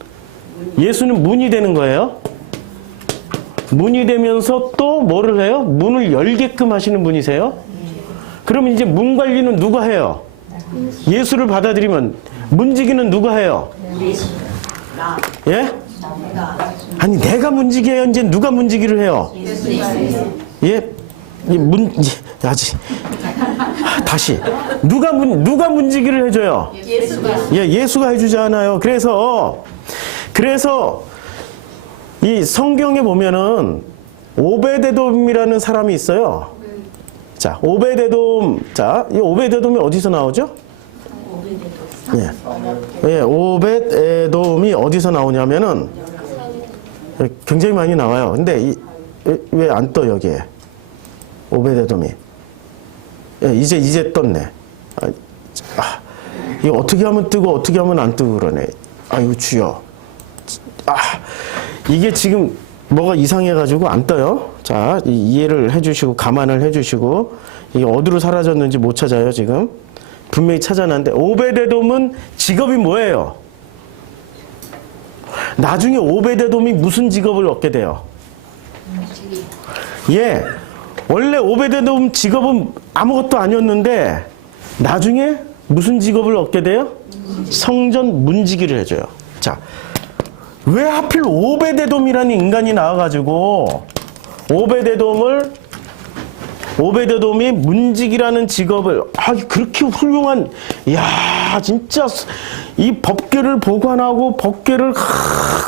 문이 되는 거예요. 문이 되면서 또 뭐를 해요? 문을 열게끔 하시는 분이세요. 그러면 이제 문 관리는 누가 해요? 예수를 받아들이면 문지기는 누가 해요? 예? 아니, 내가 문지기해요? 이제 누가 문지기를 해요? 예? 아직. 다시. 누가 문지기를 해줘요? 예, 예수가 해주잖아요. 그래서 이 성경에 보면은 오베데돔이라는 사람이 있어요. 자, 오베데돔. 자, 이 오베데돔이 어디서 나오죠? 예, 오베데돔이 어디서 나오냐면은 굉장히 많이 나와요. 근데 왜 안 떠, 여기에? 오베데돔이. 예, 이제 떴네. 이거 어떻게 하면 뜨고 어떻게 하면 안 뜨고 그러네. 아이고, 주여. 이게 지금 뭐가 이상해가지고 안 떠요. 자, 이해를 해주시고, 감안을 해주시고, 이게 어디로 사라졌는지 못 찾아요, 지금. 분명히 찾아놨는데, 오베데돔은 직업이 뭐예요? 나중에 오베데돔이 무슨 직업을 얻게 돼요? 예. 원래 오베데돔 직업은 아무것도 아니었는데, 나중에 무슨 직업을 얻게 돼요? 성전 문지기를 해줘요. 자, 왜 하필 오베데돔이라는 인간이 나와가지고 오베데돔이 문지기라는 직업을 그렇게 훌륭한 진짜 이 법궤를 보관하고 법궤를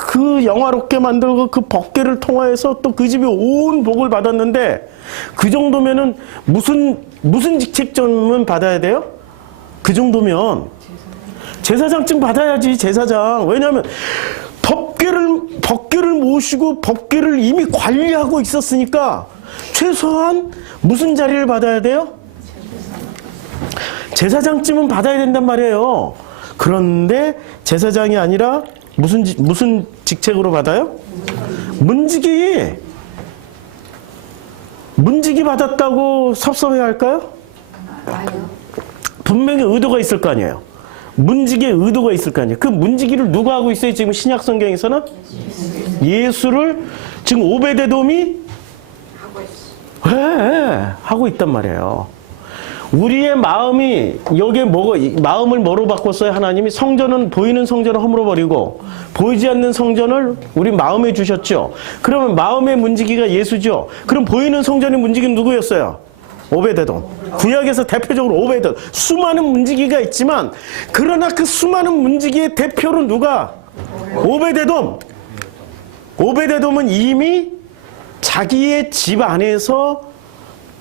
그 영화롭게 만들고 그 법궤를 통하여서 또 그 집이 온 복을 받았는데 그 정도면은 무슨 직책점은 받아야 돼요? 그 정도면 제사장증 받아야지. 제사장. 왜냐하면 법궤를 모시고 법궤를 이미 관리하고 있었으니까 최소한 무슨 자리를 받아야 돼요? 제사장쯤은 받아야 된단 말이에요. 그런데 제사장이 아니라 무슨 직책으로 받아요? 문지기 받았다고 섭섭해할까요? 분명히 의도가 있을 거 아니에요. 문지기의 의도가 있을 거 아니에요. 그 문지기를 누가 하고 있어요? 지금 신약 성경에서는 예수를 지금 오베데돔이 하고 있단 말이에요. 우리의 마음이 여기에 마음을 뭐로 바꿨어요? 하나님이 성전은 보이는 성전을 허물어 버리고 보이지 않는 성전을 우리 마음에 주셨죠. 그러면 마음의 문지기가 예수죠. 그럼 보이는 성전의 문지기는 누구였어요? 오베데돔. 구약에서 대표적으로 오베데돔. 수많은 문지기가 있지만 그러나 그 수많은 문지기의 대표로 누가? 오베데돔. 오베데돔은 이미 자기의 집 안에서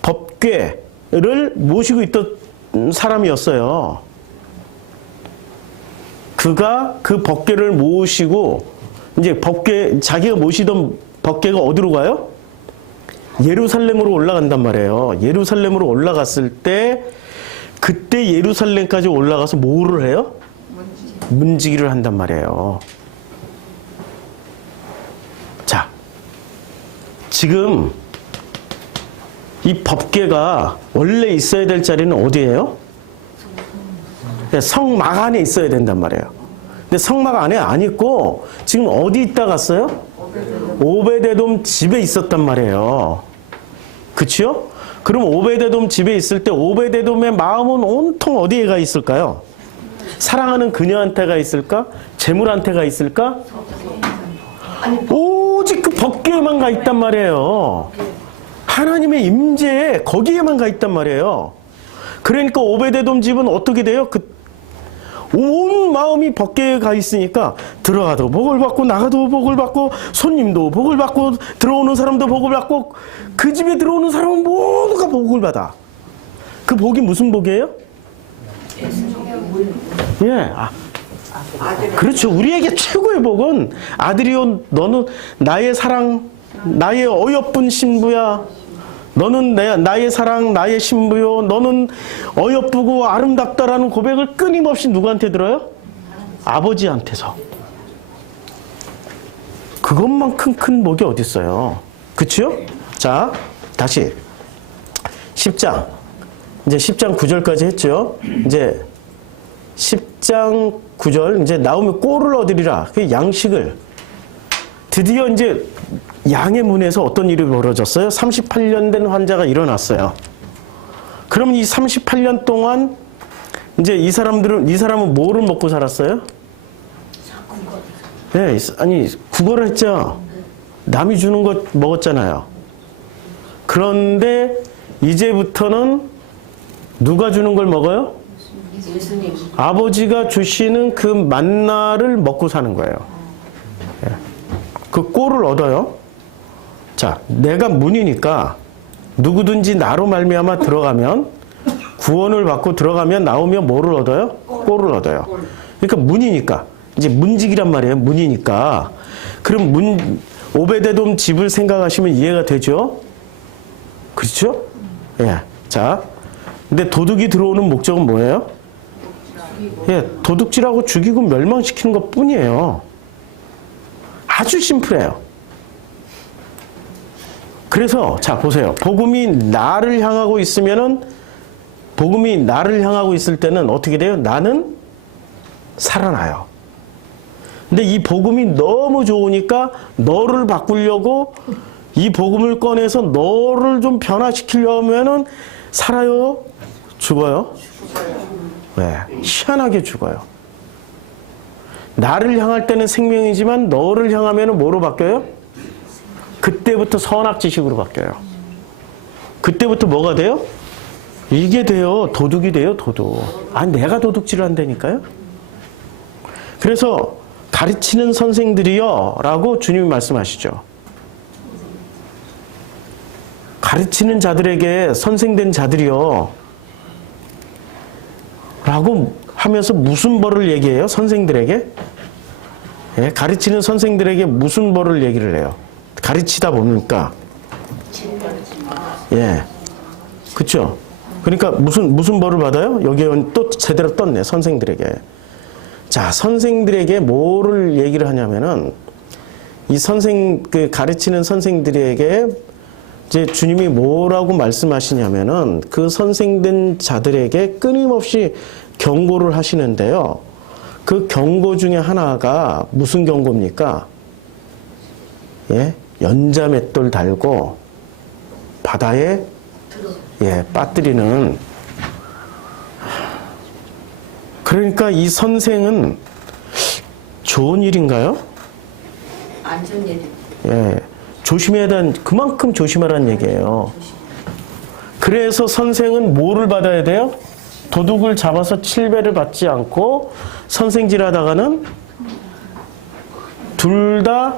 법궤를 모시고 있던 사람이었어요. 그가 그 법궤를 모시고 이제 자기가 모시던 법궤가 어디로 가요? 예루살렘으로 올라간단 말이에요. 예루살렘으로 올라갔을 때 그때 예루살렘까지 올라가서 뭐를 해요? 문지기를 한단 말이에요. 자, 지금 이 법궤가 원래 있어야 될 자리는 어디예요? 성막 안에 있어야 된단 말이에요. 근데 성막 안에 안 있고 지금 어디 있다 갔어요? 오베데돔 집에 있었단 말이에요. 그치요? 그럼 오베데돔 집에 있을 때 오베데돔의 마음은 온통 어디에 가 있을까요? 사랑하는 그녀한테 가 있을까? 재물한테 가 있을까? 오직 그 법궤에만 가 있단 말이에요. 하나님의 임재에 거기에만 가 있단 말이에요. 그러니까 오베데돔 집은 어떻게 돼요? 온 마음이 법궤에 가 있으니까 들어가도 복을 받고 나가도 복을 받고 손님도 복을 받고 들어오는 사람도 복을 받고 그 집에 들어오는 사람은 모두가 복을 받아. 그 복이 무슨 복이에요? 그렇죠. 우리에게 최고의 복은 아들이요 너는 나의 사랑 나의 어여쁜 신부야. 너는 나의 사랑, 나의 신부요. 너는 어여쁘고 아름답다라는 고백을 끊임없이 누구한테 들어요? 아버지한테서. 그것만큼 큰 복이 어디 있어요? 그치요? 자, 다시 10장. 이제 10장 9절까지 했죠. 이제 10장 9절 이제 나오면 꼴을 얻으리라. 그 양식을 드디어 이제 양의 문에서 어떤 일이 벌어졌어요? 38년 된 환자가 일어났어요. 그러면 이 38년 동안 이제 이 사람은 뭐를 먹고 살았어요? 네, 아니 구걸을 했죠. 남이 주는 거 먹었잖아요. 그런데 이제부터는 누가 주는 걸 먹어요? 예수님. 아버지가 주시는 그 만나를 먹고 사는 거예요. 그 꼴을 얻어요. 자, 내가 문이니까 누구든지 나로 말미암아 들어가면 구원을 받고 들어가면 나오면 뭐를 얻어요? 꼴을 얻어요. 그러니까 문이니까 이제 문지기란 말이에요. 문이니까 그럼 오베데돔 집을 생각하시면 이해가 되죠? 그렇죠? 예. 자, 근데 도둑이 들어오는 목적은 뭐예요? 예, 도둑질하고 죽이고 멸망시키는 것 뿐이에요. 아주 심플해요. 그래서 자 보세요. 복음이 나를 향하고 있을 때는 어떻게 돼요? 나는 살아나요. 근데 이 복음이 너무 좋으니까 너를 바꾸려고 이 복음을 꺼내서 너를 좀 변화시키려면은 살아요? 죽어요? 네, 희한하게 죽어요. 나를 향할 때는 생명이지만 너를 향하면 뭐로 바뀌어요? 그때부터 선악지식으로 바뀌어요. 그때부터 뭐가 돼요? 이게 돼요. 도둑이 돼요. 도둑. 아니 내가 도둑질을 한다니까요. 그래서 가르치는 선생들이요 라고 주님이 말씀하시죠. 가르치는 자들에게 선생된 자들이요 라고 하면서 무슨 벌을 얘기해요? 선생들에게? 예, 가르치는 선생들에게 무슨 벌을 얘기를 해요? 가르치다 보니까 예, 그렇죠? 그러니까 무슨 벌을 받아요? 여기에 또 제대로 떴네. 선생들에게. 자, 선생들에게 뭐를 얘기를 하냐면은 이 그 가르치는 선생들에게 이제 주님이 뭐라고 말씀하시냐면은 그 선생된 자들에게 끊임없이 경고를 하시는데요. 그 경고 중에 하나가 무슨 경고입니까? 예, 연자맷돌 달고 바다에 빠뜨리는. 그러니까 이 선생은 좋은 일인가요? 안 좋은 일이. 예, 조심해야 되는, 그만큼 조심하라는 얘기예요. 그래서 선생은 뭐를 받아야 돼요? 도둑을 잡아서 칠배를 받지 않고 선생질 하다가는 둘 다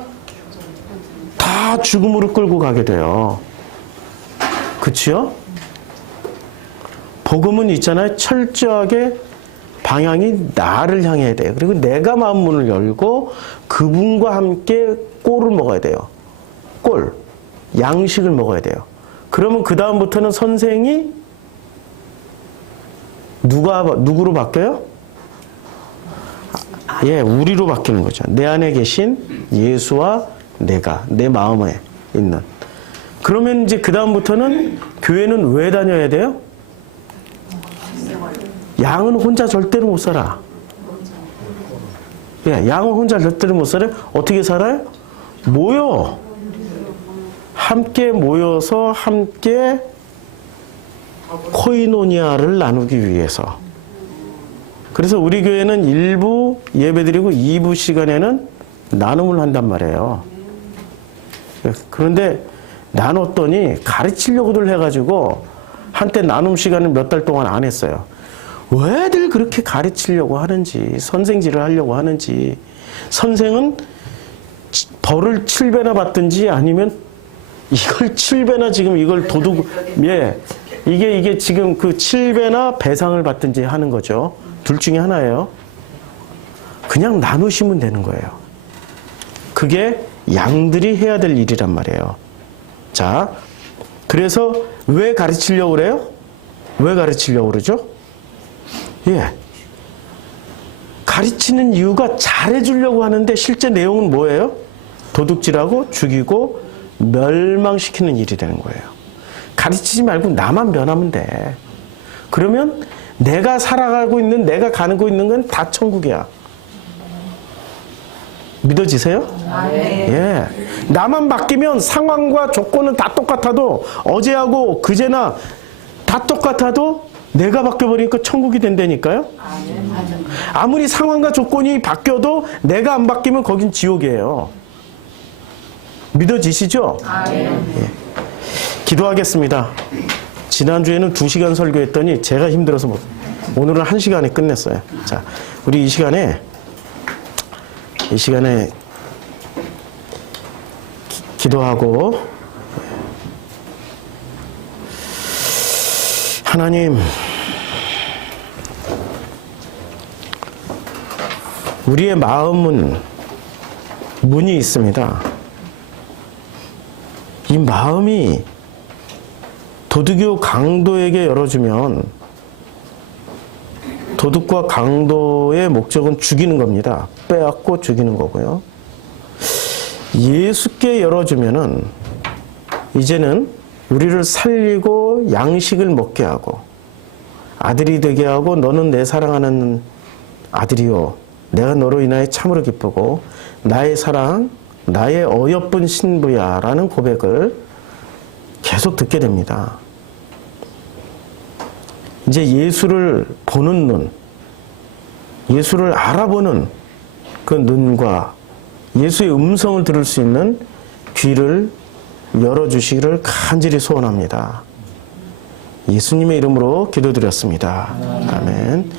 죽음으로 끌고 가게 돼요. 그치요? 복음은 있잖아요. 철저하게 방향이 나를 향해야 돼요. 그리고 내가 마음 문을 열고 그분과 함께 꼴을 먹어야 돼요. 꼴. 양식을 먹어야 돼요. 그러면 그 다음부터는 선생이 누구로 바뀌어요? 예, 우리로 바뀌는 거죠. 내 안에 계신 예수와 내가, 내 마음에 있는. 그러면 이제 그 다음부터는 교회는 왜 다녀야 돼요? 양은 혼자 절대로 못 살아. 예, 양은 혼자 절대로 못 살아요. 어떻게 살아요? 모여. 함께 모여서 함께 코이노니아를 나누기 위해서. 그래서 우리 교회는 1부 예배드리고 2부 시간에는 나눔을 한단 말이에요. 그런데 나눴더니 가르치려고들 해가지고 한때 나눔 시간을 몇 달 동안 안 했어요. 왜들 그렇게 가르치려고 하는지, 선생질을 하려고 하는지. 선생은 벌을 7배나 받든지 아니면 이걸 7배나 지금 이걸 도둑, 예. 이게 지금 그 7배나 배상을 받든지 하는 거죠. 둘 중에 하나예요. 그냥 나누시면 되는 거예요. 그게 양들이 해야 될 일이란 말이에요. 자, 그래서 왜 가르치려고 그래요? 왜 가르치려고 그러죠? 예. 가르치는 이유가 잘해주려고 하는데 실제 내용은 뭐예요? 도둑질하고 죽이고 멸망시키는 일이 되는 거예요. 가르치지 말고 나만 변하면 돼. 그러면 내가 살아가고 있는, 내가 가고 있는 건 다 천국이야. 믿어지세요? 네. 예. 나만 바뀌면 상황과 조건은 다 똑같아도 어제하고 그제나 다 똑같아도 내가 바뀌어버리니까 천국이 된다니까요? 아무리 상황과 조건이 바뀌어도 내가 안 바뀌면 거긴 지옥이에요. 믿어지시죠? 예. 기도하겠습니다. 지난주에는 2시간 설교했더니 제가 힘들어서 오늘은 1시간에 끝냈어요. 자, 우리 이 시간에 기도하고, 하나님, 우리의 마음은 문이 있습니다. 이 마음이 도둑이요 강도에게 열어주면 도둑과 강도의 목적은 죽이는 겁니다. 빼앗고 죽이는 거고요. 예수께 열어주면은 이제는 우리를 살리고 양식을 먹게 하고 아들이 되게 하고 너는 내 사랑하는 아들이요 내가 너로 인하여 참으로 기쁘고 나의 사랑 나의 어여쁜 신부야 라는 고백을 계속 듣게 됩니다. 이제 예수를 보는 눈, 예수를 알아보는 그 눈과 예수의 음성을 들을 수 있는 귀를 열어주시기를 간절히 소원합니다. 예수님의 이름으로 기도드렸습니다. 아멘.